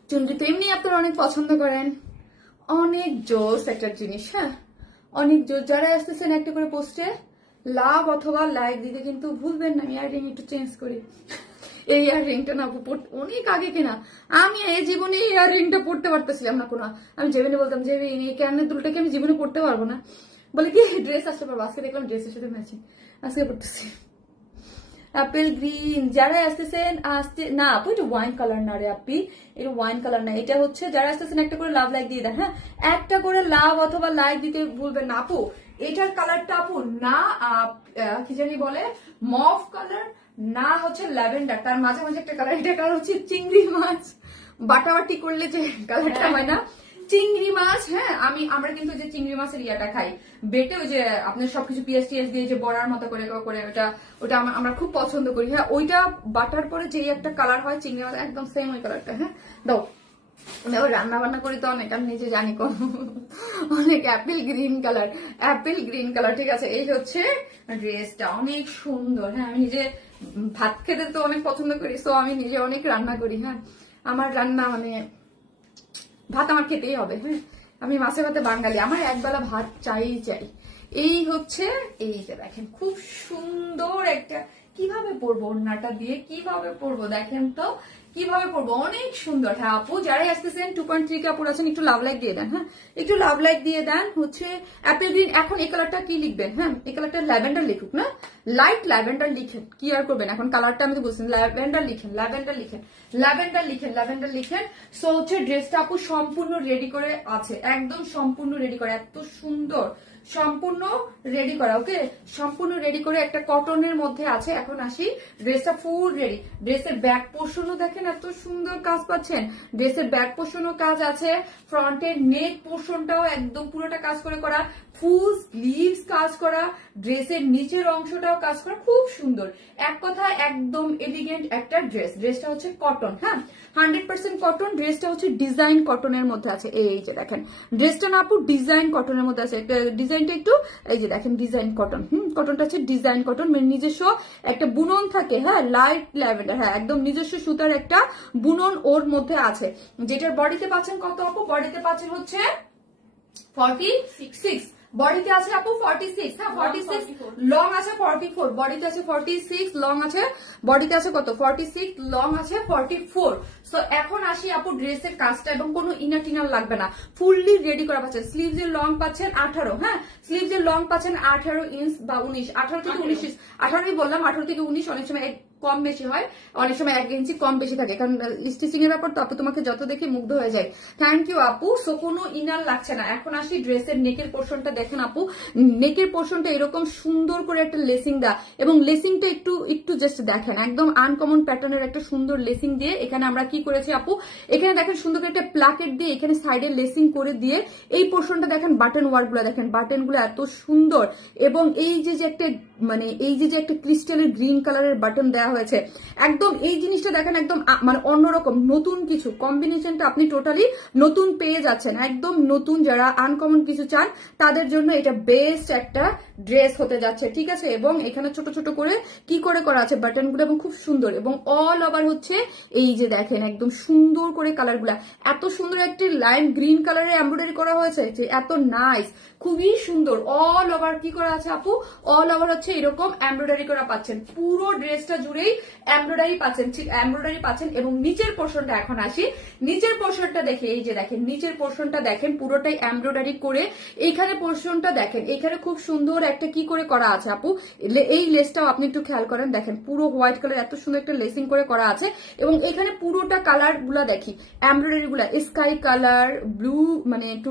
চুনরি। তো এমনি আপনারা অনেক পছন্দ করেন, অনেক জোস একটা জিনিস। হ্যাঁ, অনেক জোস। যারা আসতেছেন একটা করে পোস্টে লাভ অথবা লাইক দিতে কিন্তু ভুলবেন না। ইয়াররিং একটু চেঞ্জ করি, এই ইয়াররিংটা না অনেক আগে কেনা, আমি এই জীবনে এই ইয়াররিংটা পড়তে পারতেছিলাম না কোনো। আমি জীবনে বলতাম যে এই ক্যানের দুলটাকে আমি জীবনে পড়তে পারবো না, বলে কি ড্রেস আসতে পারবো। আজকে দেখলাম ড্রেসের সাথে ম্যাচিং, আজকে পড়তেছি। অ্যাপেল গ্রিন যারা আসতেছেন আসতে না আপু, এটা ওয়াইন কালার না রে আপি, এটা ওয়াইন কালার না। এটা হচ্ছে যারা আসতেছেন একটা করে লাভ লাইক দিয়ে দেন। হ্যাঁ, একটা করে লাভ অথবা লাইক দিতে ভুলবেন না আপু। এটার কালারটা আপু না কি জানি বলে মভ কালার, না হচ্ছে ল্যাভেন্ডার, তার মাঝামাঝি একটা কালার। এটা কালার হচ্ছে চিংড়ি মাছ বাটাবাটি করলে যে কালারটা হয় না, চিংড়ি মাছ। হ্যাঁ, আমরা কিন্তু যে চিংড়ি মাছের ইয়াটা খাই বেটে, ওই যে আপনার সবকিছু পিএস টিএস দিয়ে যে বড়ার মতো করে করে ওটা আমরা খুব পছন্দ করি। হ্যাঁ, ওইটা বাটার পরে যে একটা কালার হয় চিংড়ি মাছ, একদম সেম ওই কালারটা। হ্যাঁ দাও, রান্না বান্না করি তো অনেক, আমি নিজে জানি কোন অনেক। Apple green colour, Apple green colour. ঠিক আছে, এই হচ্ছে ড্রেসটা, অনেক সুন্দর। হ্যাঁ, আমি নিজে ভাত খেতে তো অনেক পছন্দ করি, সো আমি নিজে অনেক রান্না করি। হ্যাঁ, আমার রান্না মানে ভাত আমার খেতেই হবে। হ্যাঁ, আমি মাছে ভাতে বাঙালি, আমার একবেলা ভাত চাই চাই। এই হচ্ছে, এই যে দেখেন খুব সুন্দর একটা, কিভাবে পরবো ওড়নাটা দিয়ে, কিভাবে পরবো দেখেন তো, কিভাবে পরবো, অনেক সুন্দর। হ্যাঁ আপু যারাই আসতেছেন 2.3 কাপড় আছেন, একটু লাভ লাইক দিয়ে দেন। হ্যাঁ একটু লাভ লাইক দিয়ে দেন। হচ্ছে অ্যাপেল গ্রিন। এখন এই কালারটা কি লিখবেন? হ্যাঁ এই কালারটা ল্যাভেন্ডার লিখুক না, লাইট ল্যাভেন্ডার লিখেন, কি আর করবেন এখন, কালারটা আমি তো বলছি, ল্যাভেন্ডার লিখেন, ল্যাভেন্ডার লিখেন, ল্যাভেন্ডার লিখেন, ল্যাভেন্ডার লিখেন। সো হচ্ছে ড্রেসটা আপু সম্পূর্ণ রেডি করে আছে, একদম সম্পূর্ণ রেডি করে, এত সুন্দর, সম্পূর্ণ রেডি করা। ওকে, সম্পূর্ণ রেডি করে একটা কটনের মধ্যে আছে। এখন আসি, ড্রেসটা ফুল রেডি। ড্রেসের ব্যাক পোর্শনও দেখেন এত সুন্দর কাজ পাচ্ছেন, ড্রেসের ব্যাক পোর্শনও কাজ আছে, ফ্রন্টের নেক পোর্শনটাও একদম পুরোটা কাজ করে করা, ফুল স্লিভস কাজ করা, ড্রেসের নিচের অংশটাও কাজ করা, খুব সুন্দর। এক কথা একদম এলিগেন্ট একটা ড্রেস। ড্রেসটা হচ্ছে কটন, হ্যাঁ 100% কটন। ড্রেসটা হচ্ছে ডিজাইন কটনের মধ্যে আছে। এই যে দেখেন ড্রেসটা না আপু ডিজাইন কটনের মধ্যে আছে, ডিজাইনটা একটু, এই যে দেখেন ডিজাইন কটন, কটনটা হচ্ছে ডিজাইন কটন, নিজস্ব একটা বুনন থাকে। হ্যাঁ লাইট ল্যাভেন্ডার, হ্যাঁ একদম নিজস্ব সুতার একটা বুনন ওর মধ্যে আছে। যেটার বডিতে পাচ্ছেন কত আপু? বডিতে পাচ্ছেন হচ্ছে 46, বডিতে আছে আপু 46, হ্যাঁ 46, লং আছে 44, বডিতে আছে 46, লং আছে, বডিতে আছে কত 46, লং আছে 44। সো এখন আসি আপু ড্রেসের কাজটা, এবং কোনো ইনার টিনার লাগবে না, ফুললি রেডি করা পাচ্ছেন। স্লিভস এর লং পাচ্ছেন 18, হ্যাঁ স্লিভস এর লং পাচ্ছেন 18 ইঞ্চ বা 19, 18 থেকে 19, 18 বললাম, 18 থেকে 19, অনেক সময় কম বেশি হয়, অনেক সময় 1 ইঞ্চি কম বেশি থাকে, কারণ স্টিচিং এর ব্যাপার তো আপু, তোমাকে যত দেখে মুগ্ধ হয়ে যায়। থ্যাংক ইউ আপু। সো কোনো ইনার লাগছে না। এখন আসি ড্রেসের নেকের পোর্শনটা দেখেন আপু, নেকের পোর্শনটা এরকম সুন্দর করে একটা লেসিং দেয়া, এবং লেসিংটা একটু জাস্ট দেখেন, একদম আনকমন প্যাটার্নের একটা সুন্দর লেসিং দিয়ে এখানে আমরা কি করেছি আপু, এখানে দেখেন সুন্দর করে একটা প্লাকেট দিয়ে এখানে সাইডে লেসিং করে দিয়ে এই পোর্শনটা দেখেন, বাটন ওয়ার্ক গুলো দেখেন, বাটন গুলো এত সুন্দর, এবং এই যে একটা মানে এই যে একটা ক্রিস্টালের গ্রিন কালারের বাটন দেওয়া হয়েছে, একদম এই জিনিসটা দেখেন, একদম মানে অন্যরকম নতুন কিছু, কম্বিনেশনটা আপনি টোটালি নতুন পেয়ে যাচ্ছেন, একদম নতুন। যারা আনকমন কিছু চান তাদের জন্য এটা বেস্ট একটা ড্রেস হতে যাচ্ছে, ঠিক আছে। এবং এখানে ছোট ছোট করে কি করে করা আছে বাটন গুলো, এবং খুব সুন্দর, এবং অল ওভার হচ্ছে এই যে দেখেন একদম সুন্দর করে কালার গুলা, এত সুন্দর একটি লাইম গ্রিন কালারের এমব্রয়ডারি করা হয়েছে যে এত নাইস, খুবই সুন্দর। অল ওভার কি করা আছে আপু, অল ওভার হচ্ছে এরকম এমব্রয়ডারি করা পাচ্ছেন, পুরো ড্রেসটা জুড়েই এমব্রয়ডারি পাচ্ছেন, ঠিক এমব্রয়ডারি পাচ্ছেন। এবং নিচের পোর্শনটা এখন আসি, নিচের পোর্শনটা দেখে, এই যে দেখেন নিচের পোর্শনটা দেখেন পুরোটাই এমব্রয়ডারি করে, এইখানে পোর্শনটা দেখেন, এইখানে খুব সুন্দর একটা কি করে করা আছে আপু, এই লেসটাও আপনি একটু খেয়াল করেন, দেখেন পুরো হোয়াইট কালার এত সুন্দর একটা লেসিং করে করা আছে। এবং এখানে পুরোটা কালার গুলা দেখি, এমব্রয়ডারি গুলা স্কাই কালার, ব্লু মানে একটু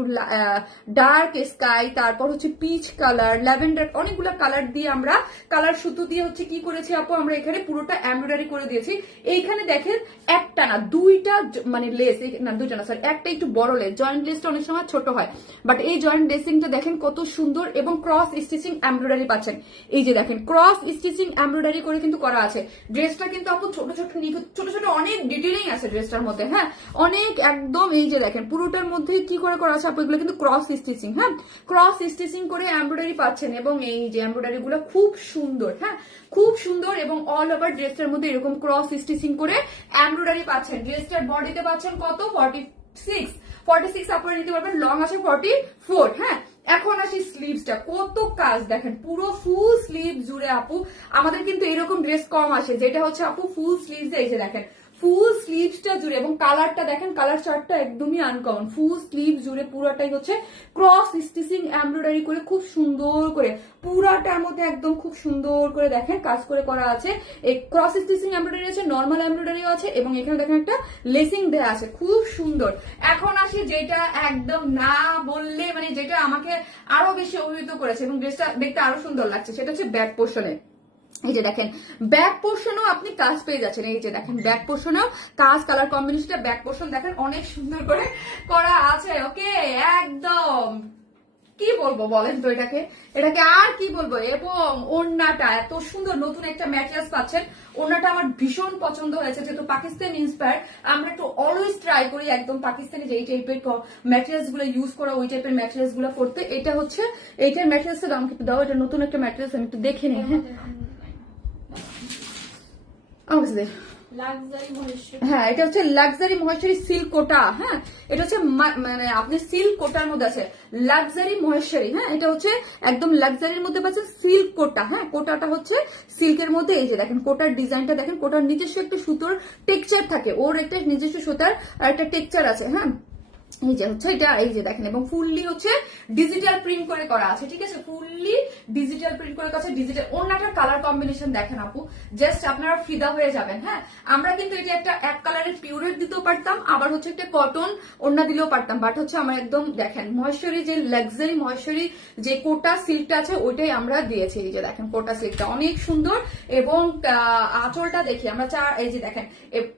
ডার্ক স্কাই, তারপর হচ্ছে পিচ কালার, ল্যাভেন্ডার, অনেকগুলো কালার দিয়ে আমরা কালার সুতো দিয়ে হচ্ছে কি করেছি আপু, আমরা এখানে পুরোটা এমব্রয়ডারি করে দিয়েছি। এইখানে দেখেন একটা না দুইটা মানে লেস, না দুইটা না সরি, একটা একটু বড় লেস, জয়েন্ট লেসটা অনেক সময় ছোট হয়, বাট এই জয়েন্ট লেসিংটা দেখেন কত সুন্দর, এবং ক্রস স্টিচিং এমব্রয়ডারি পাচ্ছেন। এই যে দেখেন ক্রস স্টিচিং এমব্রয়ডারি করে কিন্তু করা আছে। ড্রেসটা কিন্তু আপু ছোট ছোট ছোট ছোট অনেক ডিটেইলিং আছে ড্রেসটার মধ্যে, হ্যাঁ অনেক, একদম এই যে দেখেন পুরোটার মধ্যে কি করে করা আছে আপু, এগুলো কিন্তু ক্রস স্টিচিং, হ্যাঁ ক্রস স্টিচিং করে এমব্রয়ডারি পাচ্ছেন। এবং এই যে এমব্রয়ডারি গুলো খুব সুন্দর, হ্যাঁ খুব সুন্দর, এবং অল ওভার ড্রেসটার মধ্যে এরকম ক্রস স্টিচিং করে এমব্রয়ডারি পাচ্ছেন। ড্রেসটার বডিতে পাচ্ছেন কত 46 আপনারা নিতে পারবেন, লং আছে 44, হ্যাঁ। এখন আসি স্লিভসটা, কত কাজ দেখেন, পুরো ফুল স্লিভ জুড়ে আপু, আমাদের কিন্তু এরকম ড্রেস কম আসে, যেটা হচ্ছে আপু ফুল স্লিভস, এই যে দেখেন ফুল স্লিভসটা জুড়ে, এবং কালারটা দেখেন, কালার চার্টটা একদমই আনকমন, ফুল স্লিভ জুড়ে পুরোটাই হচ্ছে ক্রস স্টিচিং এমব্রয়ডারি করে খুব সুন্দর করে, পুরাটার মধ্যে একদম খুব সুন্দর করে দেখেন কাজ করে করা আছে। এই ক্রস স্টিচিং এমব্রয়ডারি আছে, নর্মাল এমব্রয়ডারিও আছে, এবং এখানে দেখেন একটা লেসিং দেয়া আছে, খুব সুন্দর। এখন আসি যেটা একদম না বললে মানে যেটা আমাকে আরো বেশি অভিভূত করেছে এবং ড্রেসটা দেখতে আরো সুন্দর লাগছে, সেটা হচ্ছে ব্যাক পোর্শনে। এই যে দেখেন ব্যাক পোর্শনও আপনি কাজ পেয়ে যাচ্ছেন, এই যে দেখেন ব্যাক পোর্শনেও কাজ, কালার কম্বিনেশনটা ব্যাক পোর্শন দেখেন অনেক সুন্দর করে করা আছে। ওকে একদম কি বলবো বলেন তো, এটাকে আর কি বলবো। এবং ওড়নাটা এত সুন্দর, নতুন একটা ম্যাটেরিয়ালস পাচ্ছেন, ওড়নাটা আমার ভীষণ পছন্দ হয়েছে, যেহেতু পাকিস্তান ইন্সপায়ার, আমরা একটু অলওয়েজ ট্রাই করি একদম পাকিস্তানি যে এই টাইপের ম্যাটেরিয়ালস গুলো ইউজ করা, ওই টাইপের ম্যাটেরিয়ালস গুলো করতে। এটা হচ্ছে এইটার ম্যাটেরিয়ালস এর দাম কিন্তু দাও, এটা নতুন একটা ম্যাটেরিয়ালস, আমি একটু দেখে নিই। হ্যাঁ লাক্সারি মহেশ্বরী। হ্যাঁ, এটা হচ্ছে লাক্সারি মহেশ্বরী সিল্ক কোটা। হ্যাঁ, এটা হচ্ছে মানে আপনি সিল্ক কোটার মধ্যে আছে লাক্সারি মহেশ্বরী। হ্যাঁ, এটা হচ্ছে একদম লাক্সারির মধ্যে পাচ্ছেন সিল্ক কোটা। হ্যাঁ, কোটাটা হচ্ছে সিল্কের মধ্যে। এই যে দেখেন কোটার ডিজাইনটা দেখেন, কোটার নিজস্ব একটা সুতোর টেক্সচার থাকে, ওর একটা নিজস্ব সুতার একটা টেক্সচার আছে। হ্যাঁ, এই যে হচ্ছে এটা, এই যে দেখেন, এবং ফুললি হচ্ছে ডিজিটাল প্রিন্ট করে করা আছে। ঠিক আছে, ফুললি ডিজিটাল প্রিন্ট করে করা আছে। ডিজিটাল ওড়নাটার কালার কম্বিনেশন দেখেন আপু, জাস্ট আপনারা ফিদা হয়ে যাবেন। হ্যাঁ, আমরা কিন্তু এটা একটা এক কালারের পিউরের দিতেও পারতাম, আবার হচ্ছে একটা কটন ওড়না দিলেও পারতাম, বাট হচ্ছে আমরা একদম দেখেন মহেশ্বরী যে লাক্সারি মহেশ্বরী যে কোটা সিল্কটা আছে ওইটাই আমরা দিয়েছি। এই যে দেখেন কোটা সিল্কটা অনেক সুন্দর, এবং আঁচলটা দেখি আমরা এই যে দেখেন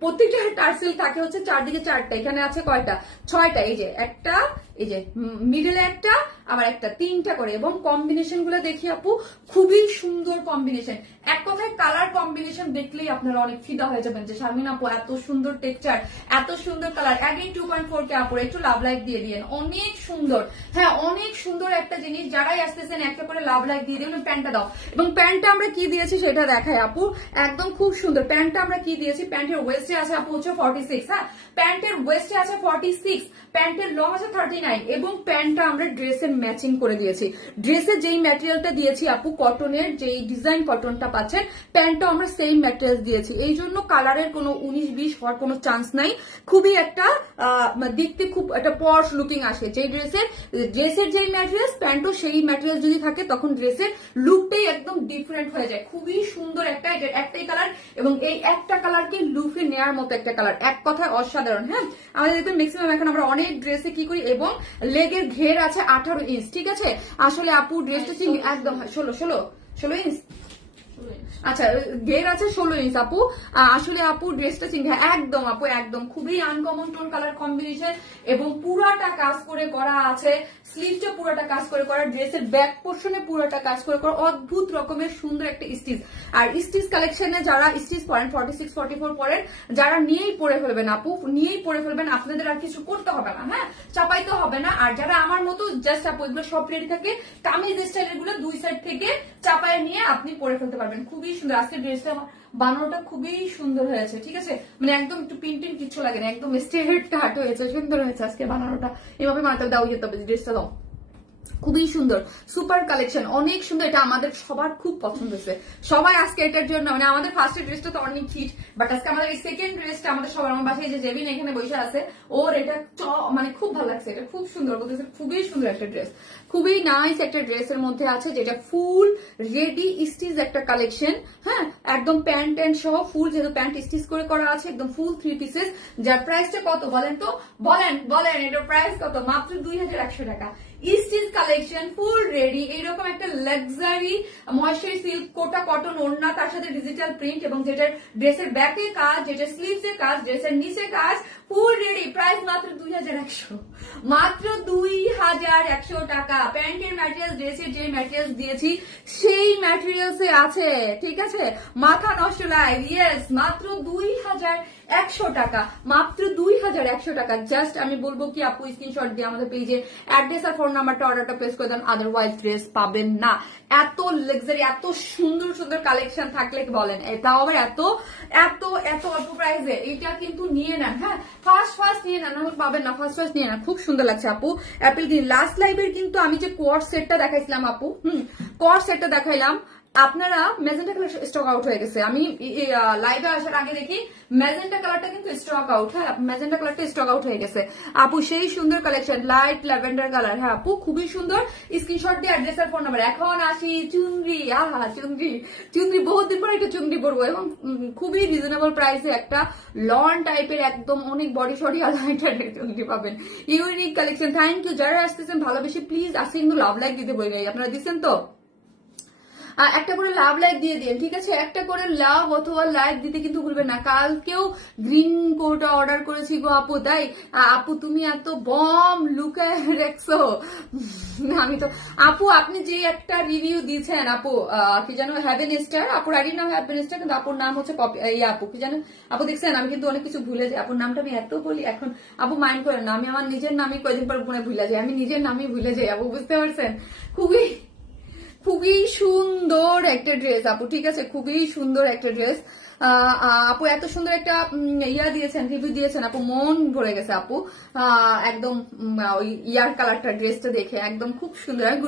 প্রত্যেকটা টার্সেল থাকে হচ্ছে চারদিকে চারটা, এখানে আছে কয়টা, 6টা। এই যে একটা, এই যে মিডলে একটা, আবার একটা, 3টা করে। এবং কম্বিনেশন গুলো দেখি আপু, খুবই সুন্দর কম্বিনেশন। এক কথায় কালার কম্বিনেশন দেখলেই আপনারা অনেক ফিদা হয়ে যাবেন যে শারমিন আপু এত সুন্দর টেক্সচার, এত সুন্দর কালার। অ্যাগেন 2.4K আপু, একটু লাভ লাইক দিয়ে দিয়েন, অনেক সুন্দর। হ্যাঁ, অনেক সুন্দর একটা জিনিস, যারাই আসতেছেন একটা করে লাভ লাইক দিয়ে দিন। প্যান্টটা দাও, এবং প্যান্টটা আমরা কি দিয়েছি সেটা দেখায় আপু, একদম খুব সুন্দর। প্যান্টটা আমরা কি দিয়েছি, প্যান্টের ওয়েস্টে আছে আপু হচ্ছে 46। হ্যাঁ, প্যান্টের ওয়েস্টে আছে 46, প্যান্টের লং আছে 39, এবং প্যান্টটা আমরা ড্রেসের ম্যাচিং করে দিয়েছি। ড্রেসের যেই ম্যাটেরিয়ালটা দিয়েছি আপু, কটনের যেই ডিজাইন কটনটা পাচ্ছেন, প্যান্টটা আমরা সেম ম্যাটেরিয়াল দিয়েছি। এই জন্য কালারের কোনো 19-20 হওয়ার কোনো চান্স নাই। খুবই একটা দেখতে খুব একটা পশ লুকিং আসে। যে ড্রেসের যেই ম্যাটেরিয়াল, প্যান্টও সেই ম্যাটেরিয়াল যদি থাকে, তখন ড্রেসের লুকটাই একদম ডিফারেন্ট হয়ে যায়। খুবই সুন্দর একটা, এটার একটাই কালার, এবং এই একটা কালারকে লুকে নেওয়ার মতো একটা কালার, এক কথায় অসাধারণ। হ্যাঁ, আমাদের দেখবেন ম্যাক্সিমাম এখন আমরা অনেক ড্রেসে কি করি, এবং লেগের ঘের আছে 18 ইঞ্চ। ঠিক আছে, আসলে আপু ড্রেসটা একদম 16 ইঞ্চ। আচ্ছা, ঘের আছে 16 ইঞ্চ আপু। আসলে আপু ড্রেসটা একদম আপু একদম খুবই আনকমন টোন কালার কম্বিনেশন, এবং পুরাটা কাজ করে করা আছে। স্লিভটা পুরাটা কাজ করে করা, ড্রেসের ব্যাক পোর্শনে পুরাটা কাজ করে করা, অদ্ভুত রকমের সুন্দর একটা স্টিচ। আর স্টিচ কালেকশনে যারা স্টিচ পরেন 46, 44 পরেন, যারা নিয়েই পরে ফেলবেন আপু, নিয়েই পরে ফেলবেন, আপনাদের আর কিছু করতে হবে না। হ্যাঁ, চাপাইতে হবে না। আর যারা আমার মতো জাস্ট আপু এগুলো সব রেডি থাকে, কামিজ স্টাইলের গুলো দুই সাইড থেকে চাপায় নিয়ে আপনি পরে ফেলতে পারবেন। খুবই সুন্দর। আজকে ড্রেসটা বানানোটা খুবই সুন্দর হয়েছে। ঠিক আছে, মানে একদম একটু পিন কিছু লাগে না, একদম স্ট্রেট কাট হয়েছে, সুন্দর হয়েছে আজকে বানানোটা। এভাবে বানাতে দাও, যেতে হবে ড্রেসটা দাও, খুবই সুন্দর, সুপার কালেকশন, অনেক সুন্দর। এটা আমাদের সবার খুব পছন্দ হয়েছে, সবাই আজকে এটার জন্য, মানে আমাদের ফার্স্ট ড্রেসটা তো অনেক হিট, বাট আজকে আমাদের এই সেকেন্ড ড্রেসটা আমাদের সবার, আমার বাসায় যে জেবিন এখানে বসে আছে, ওর এটা মানে খুব ভালো লাগছে, এটা খুব সুন্দর, বলতেছে খুবই সুন্দর একটা ড্রেস, খুবই নাইস একটা ড্রেসের মধ্যে আছে, যেটা ফুল রেডি স্টিচ একটা কালেকশন। হ্যাঁ, একদম প্যান্ট সহ ফুল, যেহেতু প্যান্ট স্টিচ করে করা আছে, একদম ফুল 3 পিসেস। যার প্রাইসটা কত বলেন তো, বলেন এটার প্রাইস কত, মাত্র 2100 টাকা। স্টিচ কালেকশন ফুল রেডি, এইরকম একটা লাক্সারি ময়েশ্চারি সিল্ক কোটা কটন ওড়না, তার সাথে ডিজিটাল প্রিন্ট, এবং যেটার ড্রেসের ব্যাকে কাজ, যেটা স্লিভস এর কাজ, ড্রেসের নিচে কাজ, ফুল রেডি। প্রাইস মাত্র 2100, মাত্র 2100 টাকা। প্যান্টের ম্যাটেরিয়াল, ড্রেসের যে ম্যাটেরিয়াল দিয়েছি সেই ম্যাটেরিয়ালস এ আছে। ঠিক আছে, মাথা নষ্ট নাই। ইয়েস, মাত্র 2100 টাকা, মাত্র 2100 টাকা। জাস্ট আমি বলবো কি আপু, স্ক্রিনশট দিয়ে আমাদের পেজে অ্যাড্রেস আর ফোন নাম্বারটা অর্ডারটা প্লেস করে দেন, আদারওয়াইজ ড্রেস পাবেন না। এত লাক্সারি, এত সুন্দর সুন্দর কালেকশন থাকলে বলেন, এটাও আবার এত এত এত অল্প প্রাইসে, এটা কিন্তু নিয়ে নেন। হ্যাঁ, ফার্স্ট নিয়ে নেন, আমি পাবেন না, ফার্স্ট নিয়ে নেন। খুব সুন্দর লাগছে আপু, অ্যাপেল গ্রিন। লাস্ট লাইভের কিন্তু আমি যে কোয়ার সেটটা দেখাইছিলাম আপু, কোয়ার সেটটা দেখাইলাম, আপনারা ম্যাজেন্টা কালার স্টক আউট হয়ে গেছে। আমি লাইভে আসার আগে দেখি ম্যাজেন্টা কালারটা কিন্তু স্টক আউট। হ্যাঁ, ম্যাজেন্টা কালারটা স্টক আউট হয়ে গেছে আপু। সেই সুন্দর কালেকশন, লাইট ল্যাভেন্ডার কালার। হ্যাঁ আপু, খুবই সুন্দর। স্ক্রিনশট দিয়ে অ্যাড্রেস আর ফোন নাম্বার। এখন আসি চুনরি। চুনরি বহুত দিন পর একটা চুনরি পরবো, এবং খুবই রিজনেবল প্রাইসে একটা লন টাইপের একদম অনেক বডি সডি আলাদা চুনরি পাবেন। Unique collection. থ্যাংক ইউ যারা আসতেছেন ভালোবেসে, প্লিজ আসে কিন্তু লাভ লাইক দিতে বলে গেই, আপনারা দিচ্ছেন তো? একটা করে লাভ লাইক দিয়ে দিন। ঠিক আছে, একটা করে লাভ অথবা লাইক দিতে কিন্তু ভুলবেন না। কালকেও গ্রিন কোটা অর্ডার করেছি গো আপু, তাই আপু তুমি এত বম লুকে রেখছো। আমি তো আপু, আপনি যে একটা রিভিউ দিয়েছেন আপু, কি জানো হ্যাভেন স্টার, আপুর আইডির নাম হ্যাভেন স্টার, কিন্তু আপুর নাম হচ্ছে আপু কি জানো আপু, দেখছেন আমি কিন্তু অনেক কিছু ভুলে যাই, আপুর নামটা আমি এত বলি এখন, আপু মাইন্ড করেন না, আমি আমার নিজের নামই কয়েকদিন পর ভুলে যাই, আমি নিজের নামই ভুলে যাই আপু, বুঝতে পারছেন? খুবই সুন্দর একটা ড্রেস আপু। ঠিক আছে, খুবই সুন্দর একটা ড্রেস। আপু এত সুন্দর একটা ইয়া দিয়েছেন, রিভিউ দিয়েছেন আপু, মন ভরে গেছে আপু। একদম ওই ইয়ার কালারটা ড্রেসটা দেখে একদম খুব সুন্দর। আমি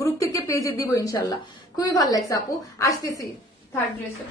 গ্রুপ থেকে পেজে দিব ইনশাল্লাহ। খুবই ভালো লাগছে আপু। আসতেছি থার্ড ড্রেসে।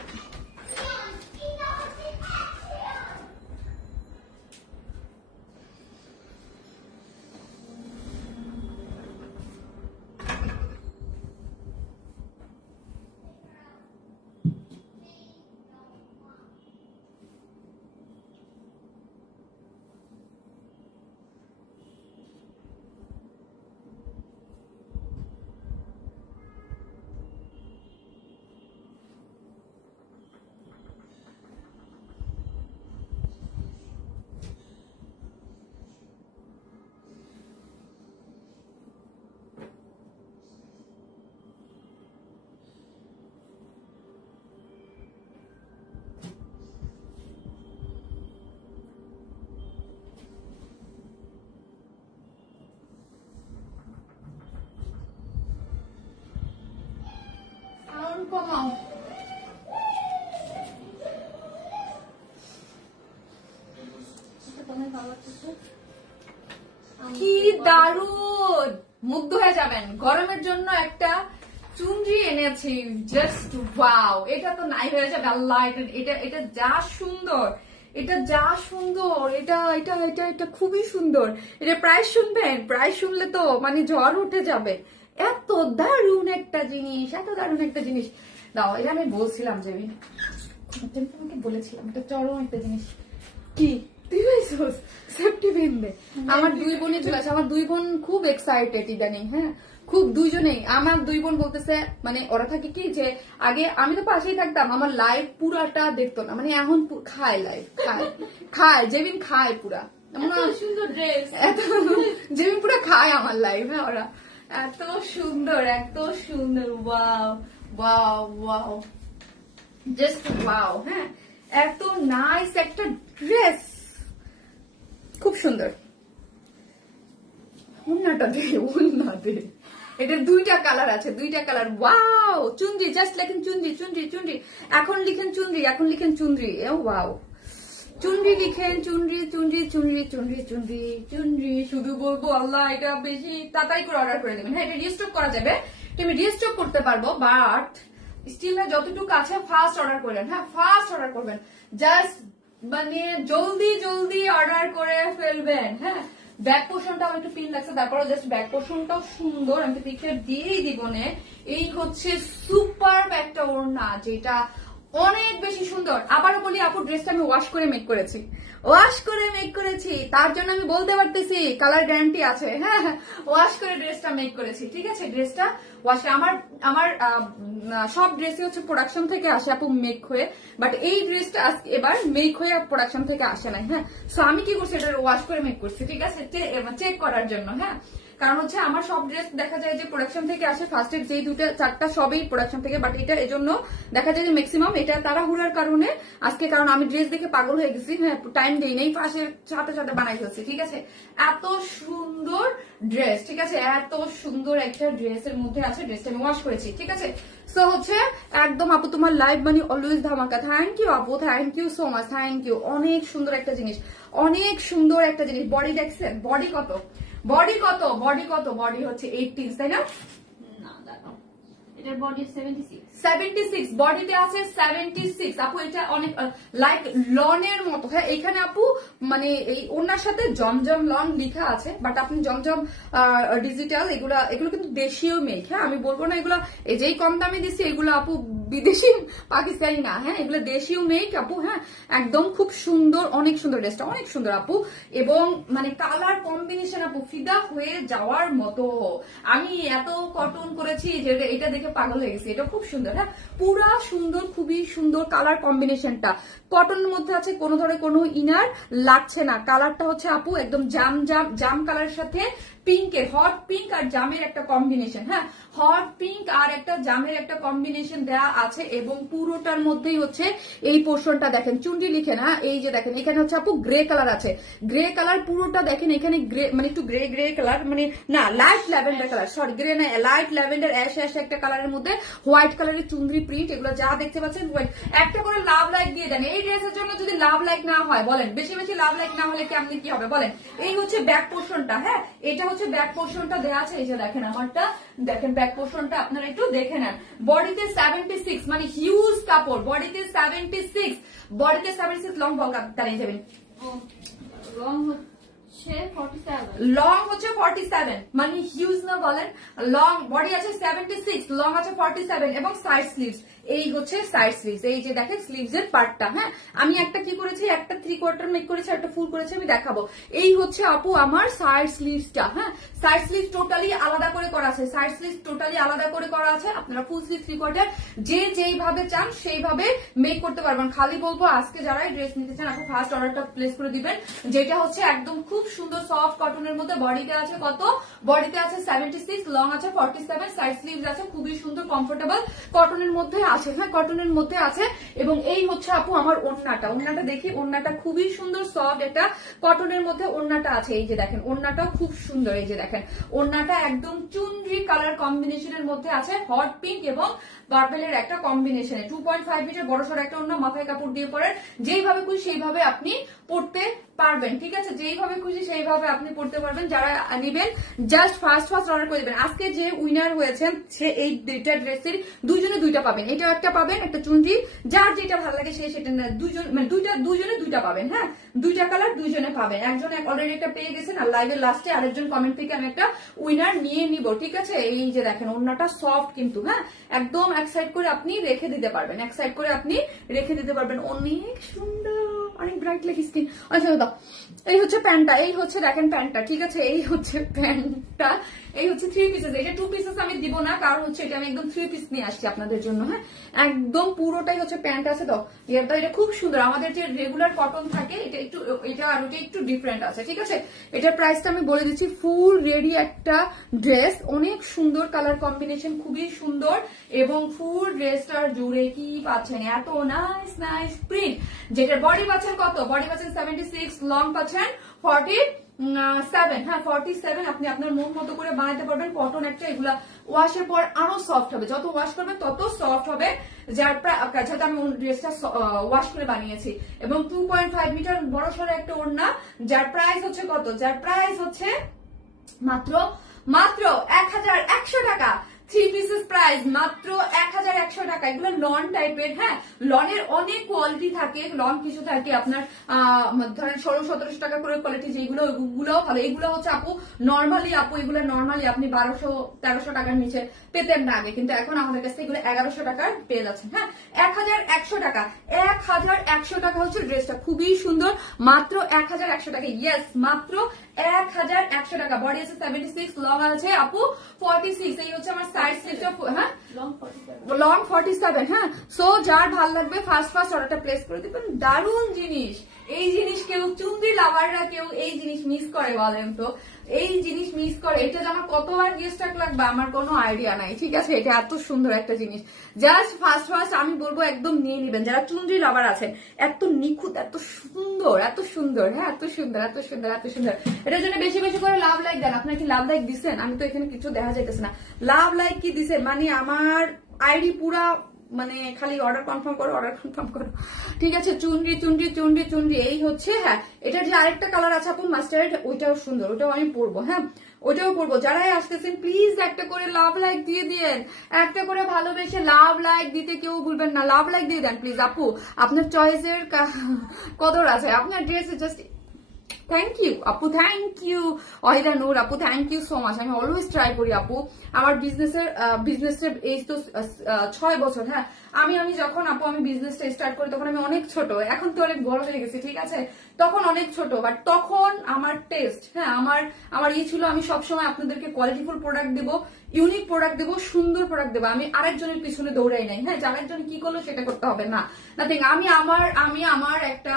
কমাও। কি দারুণ, মুগ্ধ হয়ে যাবেন। গরমের জন্য একটা চুনরি এনেছি, জাস্ট ওয়াও। এটা তো নাই হয়ে যাবে আল্লাহ। এটা এটা যা সুন্দর, এটা যা সুন্দর, এটা এটা এটা এটা খুবই সুন্দর। এটা প্রাইস শুনবেন, প্রাইস শুনলে তো মানে জ্বর উঠে যাবে। এত দারুণ একটা জিনিস, এত দারুণ একটা জিনিস। দাও, এটা আমি বলছিলাম যে তোমাকে বলেছিলাম এটা চরম একটা জিনিস। কি তুই পাইছস সেফটি পিনবে? আমার দুই বোনই চলে আসে। আমার দুই বোন খুব এক্সাইটেড ইদানিং। হ্যাঁ, খুব দুইজনেই। আমার দুই বোন বলতেছে মানে ওরা থাকে কি যে আগে আমি তো পাশেই থাকতাম, আমার লাইভ পুরাটা দেখতো না, মানে এখন খায় লাইভ, খায় জেবিন খায় পুরা। সুন্দর ড্রেস, জেবিন পুরা খায় আমার লাইভ। হ্যাঁ, ওরা এত সুন্দর, এত সুন্দর। Wow wow wow, just wow. হ্যাঁ, এত নাইস একটা ড্রেস, খুব সুন্দর। ওন্নাটা দে, ওন্না দে। এটার দুইটা কালার আছে, দুইটা কালার। ওয়াও, চুনরি, জাস্ট লেখেন চুনরি, চুনরি, চুনরি। এখন লিখেন চুনরি, এখন লিখেন চুনরি। ওয়াও, চুনরি লিখেন, চুনরি, চুনরি, চুনরি, চুনরি, চুনরি, চুনরি। শুধু বলবো আল্লাহ, এটা বেশি তাড়াতাড়ি করে অর্ডার করে দেবেন। হ্যাঁ, এটা রিস্টক করা যাবে, আমি রিস্টক করতে পারবো, বাট স্টিল না, যতটুকু আছে ফার্স্ট অর্ডার করবেন। হ্যাঁ, ফার্স্ট অর্ডার করবেন, জাস্ট মানে জলদি জলদি অর্ডার করে ফেলবেন। হ্যাঁ, ব্যাক পোর্শনটা আমার একটু পিন লাগছে, তারপরে জাস্ট ব্যাক পোর্শনটাও সুন্দর। আমি পিকচার দিয়েই দিব নে। এই হচ্ছে সুপার একটা ওড়না, যেটা অনেক বেশি সুন্দর। আবারও বলি আপু, ড্রেসটা আমি ওয়াশ করে মেক করেছি, ওয়াশ করে মেক করেছি। তার জন্য আমি বলতে পারতেছি কালার গ্যারান্টি আছে। হ্যাঁ, ওয়াশ করে ড্রেসটা মেক করেছি। ঠিক আছে, ড্রেসটা ওয়াশে। আমার আমার সব ড্রেসই হচ্ছে প্রোডাকশন থেকে আসে আপু মেক হয়ে, বাট এই ড্রেসটা এবার মেক হয়ে প্রোডাকশন থেকে আসে নাই। হ্যাঁ, সো আমি কি করছি, এটা ওয়াশ করে মেক করছি। ঠিক আছে, চেক করার জন্য। হ্যাঁ, কারণ হচ্ছে আমার সব ড্রেস দেখা যায় যে প্রোডাকশন থেকে আসে, ফার্স্টের যে দুইটা চারটা সবই প্রোডাকশন থেকে, বাট এটা এজন্য দেখা যায় যে ম্যাক্সিমাম এটা তাড়াহুড়ার কারণে আজকে, কারণ আমি ড্রেস দেখে পাগল হয়ে গেছি। হ্যাঁ, টাইম দেই নেই, পাশে সাথে সাথে বানাই ফেলছি। ঠিক আছে, এত সুন্দর ড্রেস। ঠিক আছে, এত সুন্দর একটা ড্রেসের মধ্যে আছে, ড্রেসটা আমি ওয়াশ করেছি। ঠিক আছে, সো হচ্ছে একদম আপু তোমার লাইভ মানে অলওয়েজ ধামাকা। থ্যাংক ইউ আপু, thank you so much, thank you. অনেক সুন্দর একটা জিনিস, অনেক সুন্দর একটা জিনিস। বডি দেখছেন, বডি কত, বডি কত, বডি কত, বডি হচ্ছে 18, তাই না? এটার বডি 76, 76 বডিতে আছে 76 আপু। এটা অনেক লাইক লনের মতো। হ্যাঁ, এখানে আপু মানে এই ওনার সাথে জমজম লন লেখা আছে, বাট আপনি জমজম ডিজিটাল এগুলো কিন্তু দেশীয় মেক। হ্যাঁ, আমি বলবো না এগুলো এই যেই কম দামে দিচ্ছি এগুলো আপু বিদেশি পাকিস্তানি না। হ্যাঁ, এগুলো দেশীয় মেক আপু। হ্যাঁ, একদম খুব সুন্দর, অনেক সুন্দর ড্রেসটা, অনেক সুন্দর আপু। এবং মানে কালার কম্বিনেশন আপু ফিদা হয়ে যাওয়ার মতো। আমি এত কটন করেছি যে এটা দেখে পাগল হয়ে গেছি। এটা খুব সুন্দর। হ্যাঁ, পুরা সুন্দর, খুবই সুন্দর কালার কম্বিনেশনটা। কটনের মধ্যে আছে, কোনো ধরনের কোনো ইনার লাগছে না। কালারটা হচ্ছে আপু একদম জাম জাম জাম কালারের সাথে পিঙ্কের, হট পিঙ্ক আর জামের একটা কম্বিনেশন, হ্যাঁ হট পিঙ্ক আর একটা জামের একটা কম্বিনেশন দেওয়া আছে এবং পুরোটার মধ্যেই হচ্ছে এই পোর্শনটা দেখেন চুন্ডি লিখে না, এই যে দেখেন এখানে হচ্ছে আপু গ্রে কালার আছে, গ্রে কালার পুরোটা দেখেন এখানে গ্রে মানে একটু গ্রে গ্রে কালার মানে না light lavender colour, sorry grey না লাইট ল্যাভেন্ডার অ্যাশ অ্যাশ একটা কালারের মধ্যে হোয়াইট কালারের চুন্দ্রি প্রিন্ট, এগুলো যা দেখতে পাচ্ছেন হোয়াইট। একটা করে লাভ লাইক দিয়ে দেন এই ড্রেসের জন্য। যদি লাভ লাইক না হয় বলেন, বেশি বেশি লাভ লাইক না হলে কি আপনি কি হবে বলেন। এই হচ্ছে ব্যাক পোর্শনটা, হ্যাঁ এটা হচ্ছে ব্যাক পোর্শনটা দেওয়া আছে, এই যে দেখেন আমারটা দেখেন ব্যাক পোর্শনটা আপনারা একটু দেখে নেন। বডিতে 76 মানে হিউজ কাপড়, বডিতে 76, বডিতে 76 লং বলকা দাঁড়িয়ে যাবেন, লং হচ্ছে 47, লং হচ্ছে 47 মানে হিউজ না বলেন। লং বডি আছে 76, লং আছে 47 এবং সাইড স্লিভস, এই হচ্ছে সাইড স্লিভস, এই যে দেখেন স্লিভস এর পার্টটা, হ্যাঁ আমি একটা কি করেছি একটা 3/4 মেক করেছি, একটা ফুল করেছি, আমি দেখাবো। এই হচ্ছে আপু আমার সাইড স্লিভসটা, হ্যাঁ সাইড স্লিভস টোটালি আলাদা করে করা আছে, সাইড স্লিভস টোটালি আলাদা করে করা আছে। আপনারা ফুল স্লিভ 3/4 যে যেইভাবে চান সেইভাবে মেক করতে পারবেন। খালি বলবো আজকে যারা ড্রেস নিতে চান আপু ফার্স্ট অর্ডারটা প্লেস করে দিবেন, যেটা হচ্ছে একদম খুব সুন্দর সফট কটনের মধ্যে। বডিতে আছে কত, বডিতে আছে 76, লং আছে 47, সাইড স্লিভস আছে খুবই সুন্দর কমফোর্টেবল কটনের মধ্যে আছে, হ্যাঁ কটনের মধ্যে আছে। এবং এই হচ্ছে আপু আমার ওড়নাটা, ওড়নাটা দেখি, ওড়নাটা খুবই সুন্দর সফট একটা কটনের মধ্যে ওড়নাটা আছে, এই যে দেখেন ওড়নাটাও খুব সুন্দর, এই যে দেখেন ওড়নাটা একদম চুনরি কালার কম্বিনেশনের মধ্যে আছে, হট পিঙ্ক এবং পার্পেলের একটা কম্বিনেশনে। 2.5 মিটার বড়সড় একটা ওড়না, মাথায় কাপড় দিয়ে পরেন, যেইভাবে খুশি সেইভাবে আপনি পড়তে পারবেন, ঠিক আছে যেইভাবে খুশি সেইভাবে আপনি পড়তে পারবেন। যারা নিবেন জাস্ট ফার্স্ট অর্ডার করে দিবেন। আজকে যে উইনার হয়েছে সে এই দুইটা ড্রেসের দুইজনে দুইটা পাবেন, এটা একটা পাবেন একটা চুনরি, যার যেটা ভালো লাগে সে সেটা দুইজন মানে দুইজনে দুইটা পাবেন, হ্যাঁ দুইটা কালার দুইজনে পাবেন। একজন অলরেডি একটা পেয়ে গেছেন আর লাইভের লাস্টে আরেকজন কমেন্ট থেকে আমি একটা উইনার নিয়ে নিব, ঠিক আছে। এই যে দেখেন ওড়নাটা সফট কিন্তু, হ্যাঁ একদম এক সাইড করে আপনি রেখে দিতে পারবেন, এক সাইড করে আপনি রেখে দিতে পারবেন, অনেক সুন্দর অনেক ব্রাইট লাগে স্কিন। আচ্ছা দাও, এই হচ্ছে প্যান্টটা, এই হচ্ছে দেখেন প্যান্টটা, ঠিক আছে এই হচ্ছে প্যান্টটা, এই হচ্ছে 3 পিসেস। এটা 2 পিসেস আমি দিব না, কারণ হচ্ছে এটা আমি একদম 3 পিস নিয়ে আসছি আপনাদের জন্য, হ্যাঁ একদম পুরোটাই হচ্ছে প্যান্ট আছে। তো এটা খুব সুন্দর, আমাদের যে রেগুলার কটন থাকে এটা একটু, এটা আর ওটা একটু ডিফারেন্ট আছে, ঠিক আছে। এটার প্রাইসটা আমি বলে দিচ্ছি, ফুল রেডি একটা ড্রেস, অনেক সুন্দর কালার কম্বিনেশন, খুবই সুন্দর এবং ফুল ড্রেসটার জুড়ে কি পাচ্ছেন এত নাইস নাইস প্রিন্ট। যেটার বডি পাচ্ছেন কত, বডি পাচ্ছেন 76, লং পাচ্ছেন 47, হ্যাঁ 47, আপনি আপনার মন মতো করে বানাতে পারবেন। কটন একটা, এগুলা ওয়াশের পর আরো সফট হবে, যত ওয়াশ করবেন তত সফট হবে, যার যাতে আমি ড্রেসটা ওয়াশ করে বানিয়েছি। এবং 2.5 মিটার বড় সড়ো একটা ওড়না, যার প্রাইস হচ্ছে কত, যার প্রাইস হচ্ছে মাত্র 1100 টাকা। 3 পিসেস প্রাইস মাত্র 1100 টাকা। এগুলো লন টাইপের, হ্যাঁ লনের অনেক কোয়ালিটি থাকে, লন কিছু থাকে আপনার ধরেন 1600-1700 টাকা করে কোয়ালিটি, যেগুলো ওগুলোও ভালো। এগুলো হচ্ছে আপু নর্মালি এগুলো নর্মালি আপনি 1200-1300 টাকার নিচে পেতেন না আগে, কিন্তু এখন আমাদের কাছে এগুলো 1100 টাকার পেয়ে যাচ্ছেন, হ্যাঁ 1100 টাকা। 1100 টাকা হচ্ছে ড্রেসটা, খুবই সুন্দর, মাত্র 1100 টাকা। ইয়েস মাত্র 1100 টাকা। বডি আছে 76, লং আছে আপু 46, এই হচ্ছে আমার সাইড স্লিভটা, হ্যাঁ লং 47, হ্যাঁ সো যার ভালো লাগবে ফার্স্ট অর্ডারটা প্লেস করে দিবেন। দারুণ জিনিস, এই জিনিস কেউ চুন্দ্রি লাভাররা কেউ এই জিনিস মিস করে বলেন তো, এই জিনিস মিস করে। এটা যে আমার কতবার গেস্টাক লাগবে আমার কোনো আইডিয়া নাই, ঠিক আছে। এটা এত সুন্দর একটা জিনিস, জাস্ট ফার্স্ট আমি বলবো একদম নিয়ে নিবেন যারা চুন্দ্রি লাভার আছেন। এত নিখুঁত, এত সুন্দর, এত সুন্দর, হ্যাঁ এত সুন্দর, এত সুন্দর, এত সুন্দর। এটার জন্য বেশি বেশি করে লাভ লাইক দেন। আপনার কি লাভ লাইক দিচ্ছেন? আমি তো এখানে কিছু দেখা যাইতেছে না। লাভ লাইক কি দিচ্ছেন মানে আমার আইডি পুরা মানে খালি অর্ডার কনফার্ম করো, ঠিক আছে। চুনরি এই হচ্ছে, হ্যাঁ এটার যে আরেকটা কালার আছে আপু মাস্টার্ড, ওইটাও সুন্দর, ওটাও আমি পরবো, হ্যাঁ ওইটাও পরবো। যারাই আসতেছেন প্লিজ একটা করে লাভ লাইক দিয়ে দিয়েন, একটা করে ভালোবেসে লাভ লাইক দিতে কেউ ভুলবেন না, লাভ লাইক দিয়ে দেন প্লিজ। আপু আপনার চয়েসের কদর আছে, আপনার ড্রেসে জাস্ট থ্যাংক ইউ আপু, থ্যাংক ইউ অহিরা নূর আপু, থ্যাংক ইউ সো মাচ। আমি অলওয়েজ ট্রাই করি আপু, আমার বিজনেসের এজ তো 6 বছর, হ্যাঁ আমি যখন আপু আমি বিজনেসটা স্টার্ট করি তখন আমি অনেক ছোট, এখন তো অনেক বড় হয়ে গেছি, ঠিক আছে। তখন অনেক ছোট, বাট তখন আমার টেস্ট, হ্যাঁ আমার ছিল আমি সবসময় আপনাদেরকে কোয়ালিটিফুল প্রোডাক্ট দেবো, ইউনিক প্রোডাক্ট দেবো, সুন্দর প্রোডাক্ট দেবো। আমি আরেকজনের পিছনে দৌড়াই নাই, হ্যাঁ আরেকজন কি করলো সেটা করতে হবে না, নাথিং। আমি আমার একটা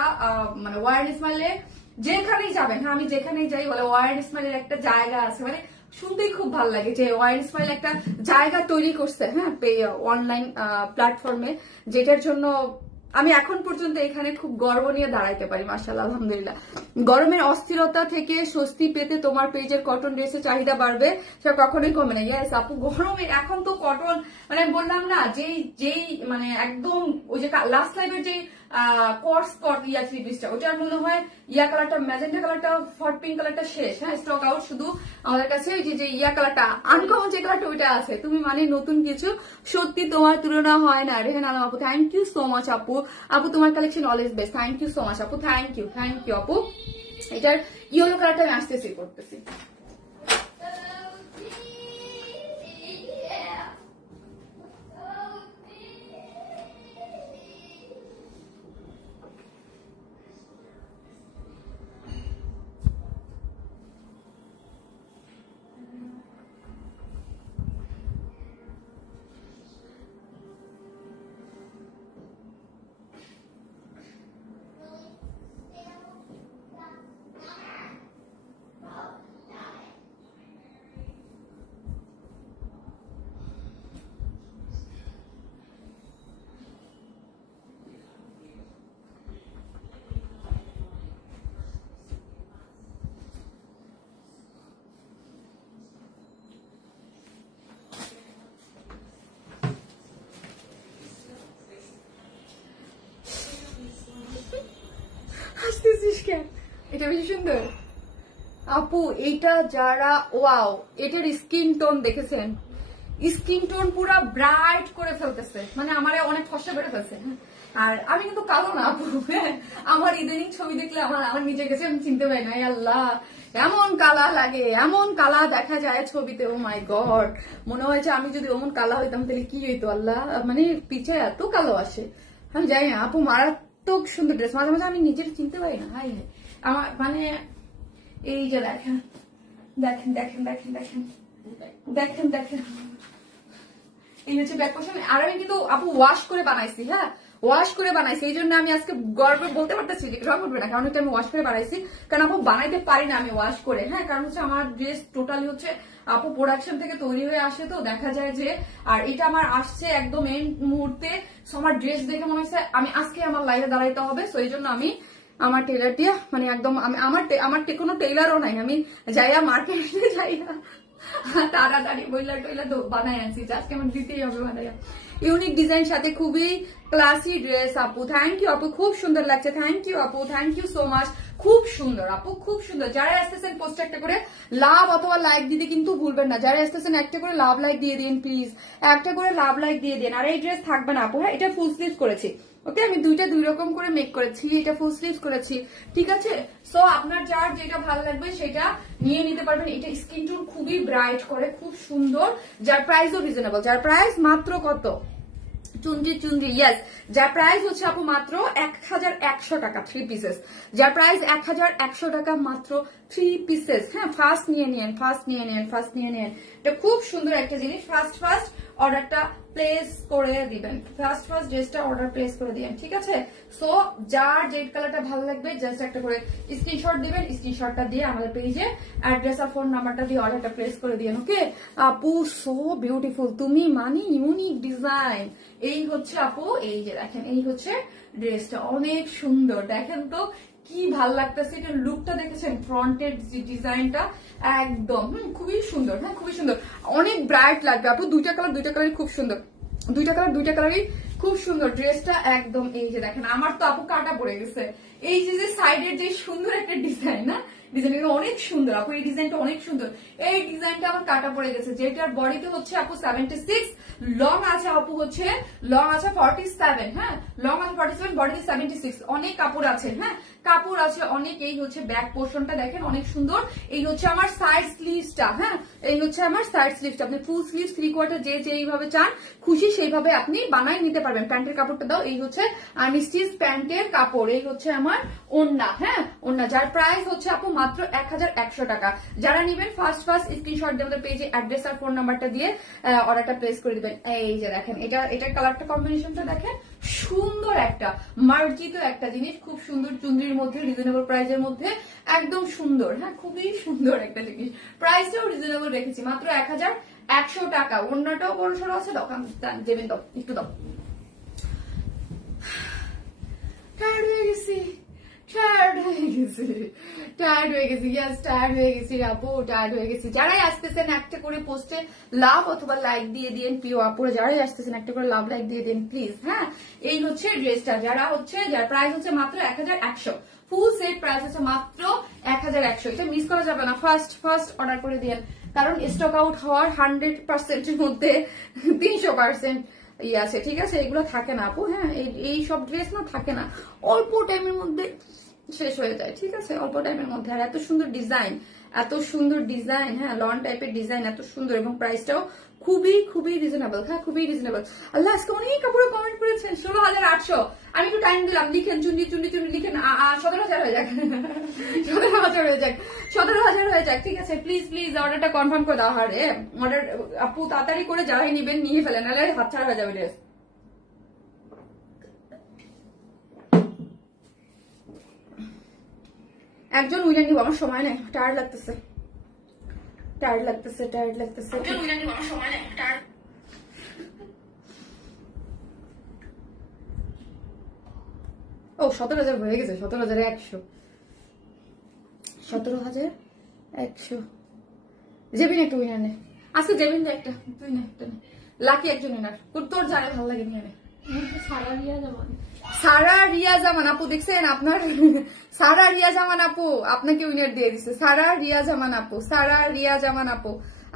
মানে ওয়ার্ড স্মাইলে যেখানেই যাবেন, হ্যাঁ আমি যেখানেই যাই বলে ওয়াইন স্মাইলের একটা জায়গা আছে, মানে শুনতেই খুব ভালো লাগে যে ওয়াইন স্মাইল একটা জায়গা তৈরি করছে, হ্যাঁ অনলাইন প্ল্যাটফর্মে, যেটার জন্য আমি এখন পর্যন্ত এখানে খুব গর্ব নিয়ে দাঁড়াইতে পারি। মাশাআল্লাহ, আলহামদুলিল্লাহ। গরমের অস্থিরতা থেকে স্বস্তি পেতে তোমার পেজের কটন ড্রেসের চাহিদা বাড়বে, সেটা কখনোই কমে না। ইয়েস আপু, গরমে এখন তো কটন, মানে বললাম না যেই যেই মানে একদম ওই যে লাস্ট লাইভের যে কর্স কট ইয়া থ্রি পিসটা, ওটার মনে হয় ইয়া কালারটা, ম্যাজেন্টা কালারটা, হট পিঙ্ক কালারটা শেষ, হ্যাঁ স্টক আউট। শুধু আমাদের কাছে ওই যে ইয়া কালারটা আনকমন যে কালারটা ওইটা আছে। তুমি মানে নতুন কিছু, সত্যি তোমার তুলনা হয় না। রেহান আলম আপু, থ্যাংক ইউ সো মাচ আপু। আপু তোমার collection always best, thank you so much আপু, থ্যাংক ইউ আপু। এটার ইয়েলো কালারটা আমি আসতেছি করতেছি। হাসতেছিস কেন? এটা বেশি সুন্দর আপু। এইটা যারা, ওয়াও, এটার স্কিন টোন দেখেছেন? স্কিন টোন পুরা ব্রাইট করে ফেলতেছে, মানে আমার অনেক ফর্সা করে ফেলছে। আর আমি কিন্তু কালো না আপু, আমার ইদানিং ছবি দেখলে আমার নিজের কাছে আমি চিনতে পারি না। আল্লাহ, এমন কালা লাগে, এমন কালা দেখা যায় ছবিতে। ও মাই গড, মনে হয় যে আমি যদি ওমন কালা হইতাম তাহলে কি হইতো। আল্লাহ, মানে পিছে এত কালো আসে, আমি জানি না আপু। মারাত্মক সুন্দর ড্রেস, মাঝে মাঝে আমি নিজের চিনতে পারি না। হাই হাই, আমার মানে এই যে দেখেন দেখেন দেখেন দেখেন দেখেন দেখেন দেখেন, এই হচ্ছে ব্যাক পোর্শন। আর আমি কিন্তু আপু ওয়াশ করে বানাইছি, হ্যাঁ ওয়াশ করে বানাইছি। এই জন্য আমি আজকে গর্বে বলতে পারতেছি যে রং উঠবে না, কারণ হচ্ছে আমি ওয়াশ করে বানাইছি। কারণ আপু বানাইতে পারি না আমি ওয়াশ করে, হ্যাঁ কারণ হচ্ছে আমার ড্রেস টোটালি হচ্ছে আপু প্রোডাকশন থেকে তৈরি হয়ে আসে, তো দেখা যায় যে, আর এটা আমার আসছে একদম এন্ড মুহূর্তে। সো আমার ড্রেস দেখে মনে হচ্ছে আমি আজকে আমার লাইভে দাঁড়াইতে হবে। সো এই জন্য আমি আমার টেলার দিয়ে, মানে একদম আমার কোনো টেলারও নাই, আমি যাইয়া মার্কেটে যাইয়া তাড়াতাড়ি বইলা টইলা বানাই আনছি, আজকে আমার দিতেই হবে বানাইয়া। ইউনিক ডিজাইন সাথে খুবই ক্লাসি ড্রেস আপু, থ্যাংক ইউ আপু, খুব সুন্দর লাগছে। থ্যাংক ইউ আপু, থ্যাংক ইউ সো মাচ, খুব সুন্দর আপু, খুব সুন্দর। যারা আসতেছেন পোস্টে একটা করে লাভ অথবা লাইক দিতে কিন্তু ভুলবেন না। যারা আসতেছেন একটা করে লাভ লাইক দিয়ে দিন প্লিজ, একটা করে লাভ লাইক দিয়ে দিন। আর এই ড্রেস থাকবে না আপু, হ্যাঁ এটা ফুল স্লিভ করেছি, ওকে আমি দুইটা দুই রকম করে মেক করেছি, এটা ফুল স্লিভ করেছি, ঠিক আছে। সো আপনার যার যেটা ভালো লাগবে সেটা নিয়ে নিতে পারবেন। এটা স্কিন টোন খুবই ব্রাইট করে, খুব সুন্দর, যার প্রাইসও রিজনেবল। যার প্রাইস মাত্র কত? চুনজি চুনজি, ইয়েস, যার প্রাইস হচ্ছে আপু মাত্র 1100 টাকা 3 পিসেস। যার প্রাইস 1100 টাকা মাত্র 3 পিসেস। হ্যাঁ ফার্স্ট নিয়ে নিন, ফার্স্ট নিয়ে নিন, ফার্স্ট নিয়ে নিন। এটা খুব সুন্দর একটা জিনিস। ফার্স্ট অর্ডারটা প্লেস করে দিবেন, ফার্স্ট ড্রেসটা অর্ডার প্লেস করে দিবেন, ঠিক আছে। সো যার যে কালারটা ভালো লাগবে জাস্ট একটা করে স্ক্রিনশট দিবেন, স্ক্রিনশটটা দিয়ে আমাদের পেজে অ্যাড্রেস আর ফোন নাম্বারটা দিয়ে অর্ডারটা প্লেস করে দিবেন, ওকে। আপু সো বিউটিফুল, তুমি মানে ইউনিক ডিজাইন। এই হচ্ছে আপু, এই যে দেখেন, এই হচ্ছে ড্রেসটা, অনেক সুন্দর। দেখেন তো কি ভালো লাগতেছে, এটা লুকটা দেখেছেন, ফ্রন্টের ডিজাইনটা একদম খুবই সুন্দর, হ্যাঁ খুবই সুন্দর, অনেক ব্রাইট লাগবে আপু। দুইটা কালারই খুব সুন্দর, দুইটা কালারই খুব সুন্দর ড্রেসটা একদম। এই যে দেখেন, আমার তো আপু কাটা পড়ে গেছে। এই যে সাইডের যে সুন্দর একটা ডিজাইন, না ডিজাইনটা অনেক সুন্দর আপু, এই ডিজাইনটা অনেক সুন্দর। এই ডিজাইনটা আমার কাটা পড়ে গেছে, যেটার বডিতে হচ্ছে আপু 76, লং আছে আপু হচ্ছে, লং আছে 47, হ্যাঁ লং আছে 47, বডিতে 76, অনেক কাপড় আছে, হ্যাঁ কাপড় আছে অনেক। এই হচ্ছে ব্যাক পোর্শনটা দেখেন অনেক সুন্দর। এই হচ্ছে আমার সাইড স্লিভসটা, হ্যাঁ এই হচ্ছে আমার সাইড স্লিভসটা। আপনি ফুল স্লিভ 3/4 যে যেইভাবে চান খুশি সেইভাবে আপনি বানাই নিতে পারবেন। প্যান্টের কাপড়টা দাও, এই হচ্ছে আনস্টিচ প্যান্টের কাপড়। এই হচ্ছে আমার ওড়না, হ্যাঁ ওড়না, যার প্রাইস হচ্ছে আপু মাত্র 1100 টাকা। যারা নিবেন ফার্স্ট স্ক্রিনশট দিয়ে আমাদের পেজে অ্যাড্রেস আর ফোন নাম্বারটা দিয়ে অর্ডারটা প্লেস করে দিবেন। এই যে দেখেন, এটার কালারটা কম্বিনেশনটা দেখেন সুন্দর একটা মার্জিত একটা জিনিস, খুব সুন্দর চুন্দ্রির মধ্যে, রিজনেবল প্রাইসের মধ্যে, একদম সুন্দর। হ্যাঁ, খুবই সুন্দর একটা জিনিস। প্রাইসটাও রিজনেবল রেখেছি, মাত্র 1100 টাকা। অন্যটাও বড় সড়ো আছে, দোকান দেবেন, দাও একটু দাও। টায়ার্ড হয়ে গেছি, টায়ার্ড হয়ে গেছি, টায়ার্ড হয়ে গেছি, ইয়াস টায়ার্ড হয়ে গেছি আপু, টায়ার্ড হয়ে গেছি। যারাই আসতেছেন একটা করে পোস্টে লাভ অথবা লাইক দিয়ে দিন প্রিয় আপুরা, যারাই আসতেছেন একটা করে লাভ লাইক দিয়ে দিন প্লিজ। হ্যাঁ, এই হচ্ছে ড্রেসটা, যার প্রাইস হচ্ছে মাত্র 1100, ফুল সেট প্রাইস হচ্ছে মাত্র 1100। এটা মিস করা যাবে না, ফার্স্ট অর্ডার করে দিন, কারণ স্টক আউট হওয়ার 100% এর মধ্যে 300% ইয়ে আছে, ঠিক আছে? এগুলো থাকে না আপু। হ্যাঁ, এই সব ড্রেস না থাকে না, অল্প টাইমের মধ্যে শেষ হয়ে যায়, ঠিক আছে? অল্প টাইমের মধ্যে। আর এত সুন্দর ডিজাইন, এত সুন্দর ডিজাইন, হ্যাঁ লন টাইপের ডিজাইন, এত সুন্দর, এবং প্রাইসটাও খুবই রিজনেবল। হ্যাঁ, খুবই রিজনেবল। আল্লাহ, আজকে অনেক কাপড়ে কমেন্ট করেছেন। 16,800। আমি একটু টাইম দিলাম, লিখেন চুন্ডি লিখেন, 17,000 হয়ে যাক, 17,000 হয়ে যাক, 17,000 হয়ে যাক, ঠিক আছে? প্লিজ অর্ডারটা কনফার্ম করে দেওয়া হয়। অর্ডার আপু তাড়াতাড়ি করে যারাই নিবেন নিয়ে ফেলেন, নাহলে হাতছাড়া হয়ে যাবে ড্রেস। একজন উইনার নিব, আমার সময় নেই, টায়ার্ড লাগতেছে। ও 17,000 হয়ে গেছে, 17,100, 17,100। জেবিন একটা উইনার নে আজকে, জেবিন একটা, তুই না একটা, লাকি একজন উইনার। তোর যারা ভালো লাগে নিয়ে নে। সারা রিয়া জামান আপু, দেখছেন আপনার সারা রিয়া জামান আপু আপনাকে উইনার দিয়ে দিচ্ছে। সারা রিয়া জামান আপু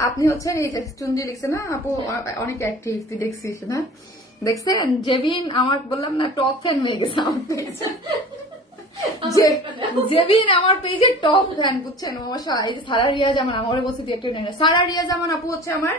আপনি হচ্ছেন এই যে চুন্ডি লিখছে না আপু, অনেক অ্যাক্টিভ, তুই দেখছিস না? দেখছেন জেবিন, আমার বললাম না টপ ফ্যান হয়ে গেছে আমার পেজে। জেবিন আমার পেজে টপ ফ্যান, বুঝছেন? এই যে সারা রিয়া জামান, আমার বলছি সারা রিয়া জামান আপু হচ্ছে আমার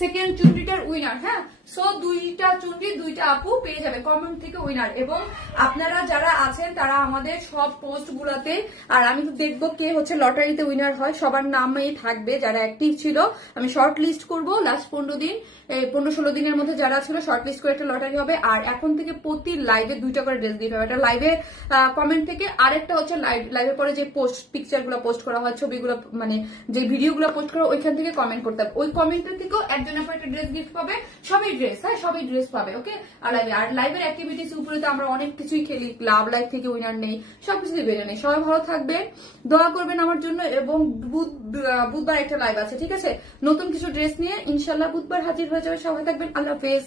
সেকেন্ড চুন্ডিটার উইনার। হ্যাঁ, সো দুইটা চুন্ডি দুইটা আপু পেয়ে যাবে কমেন্ট থেকে উইনার। এবং আপনারা যারা আছেন তারা আমাদের সব পোস্ট গুলাতে, আর আমি তো দেখবো কে হচ্ছে লটারিতে উইনার হয়, সবার নামেই থাকবে যারা অ্যাক্টিভ ছিল। আমি শর্ট লিস্ট করবো লাস্ট 15-16 দিনের মধ্যে যারা ছিল, শর্ট লিস্ট করে একটা লটারি হবে। আর এখন থেকে প্রতি লাইভে 2টা করে ড্রেস দিতে হবে, একটা লাইভে কমেন্ট থেকে, আরেকটা হচ্ছে লাইভের পরে যে পোস্ট পিকচার গুলো পোস্ট করা হয়, ছবিগুলো মানে যে ভিডিও গুলো পোস্ট করা, ওইখান থেকে কমেন্ট করতে হবে। ওই কমেন্টের থেকেও একজনের পর একটা ড্রেস গিফট পাবে, সবই ড্রেস। হ্যাঁ, সবই ড্রেস পাবে। ওকে, আর লাইভের অ্যাক্টিভিটিস উপরে তো আমরা অনেক কিছুই খেলি, লাভ লাইভ থেকে উইনার নেই, সবকিছু বেরিয়ে নেই। সবাই ভালো থাকবেন, দোয়া করবেন আমার জন্য। এবং বুধবার একটা লাইভ আছে, ঠিক আছে? নতুন কিছু ড্রেস নিয়ে ইনশাল্লাহ বুধবার হাজির হয়ে যাবে। সবাই থাকবেন, আল্লাহ হাফেজ।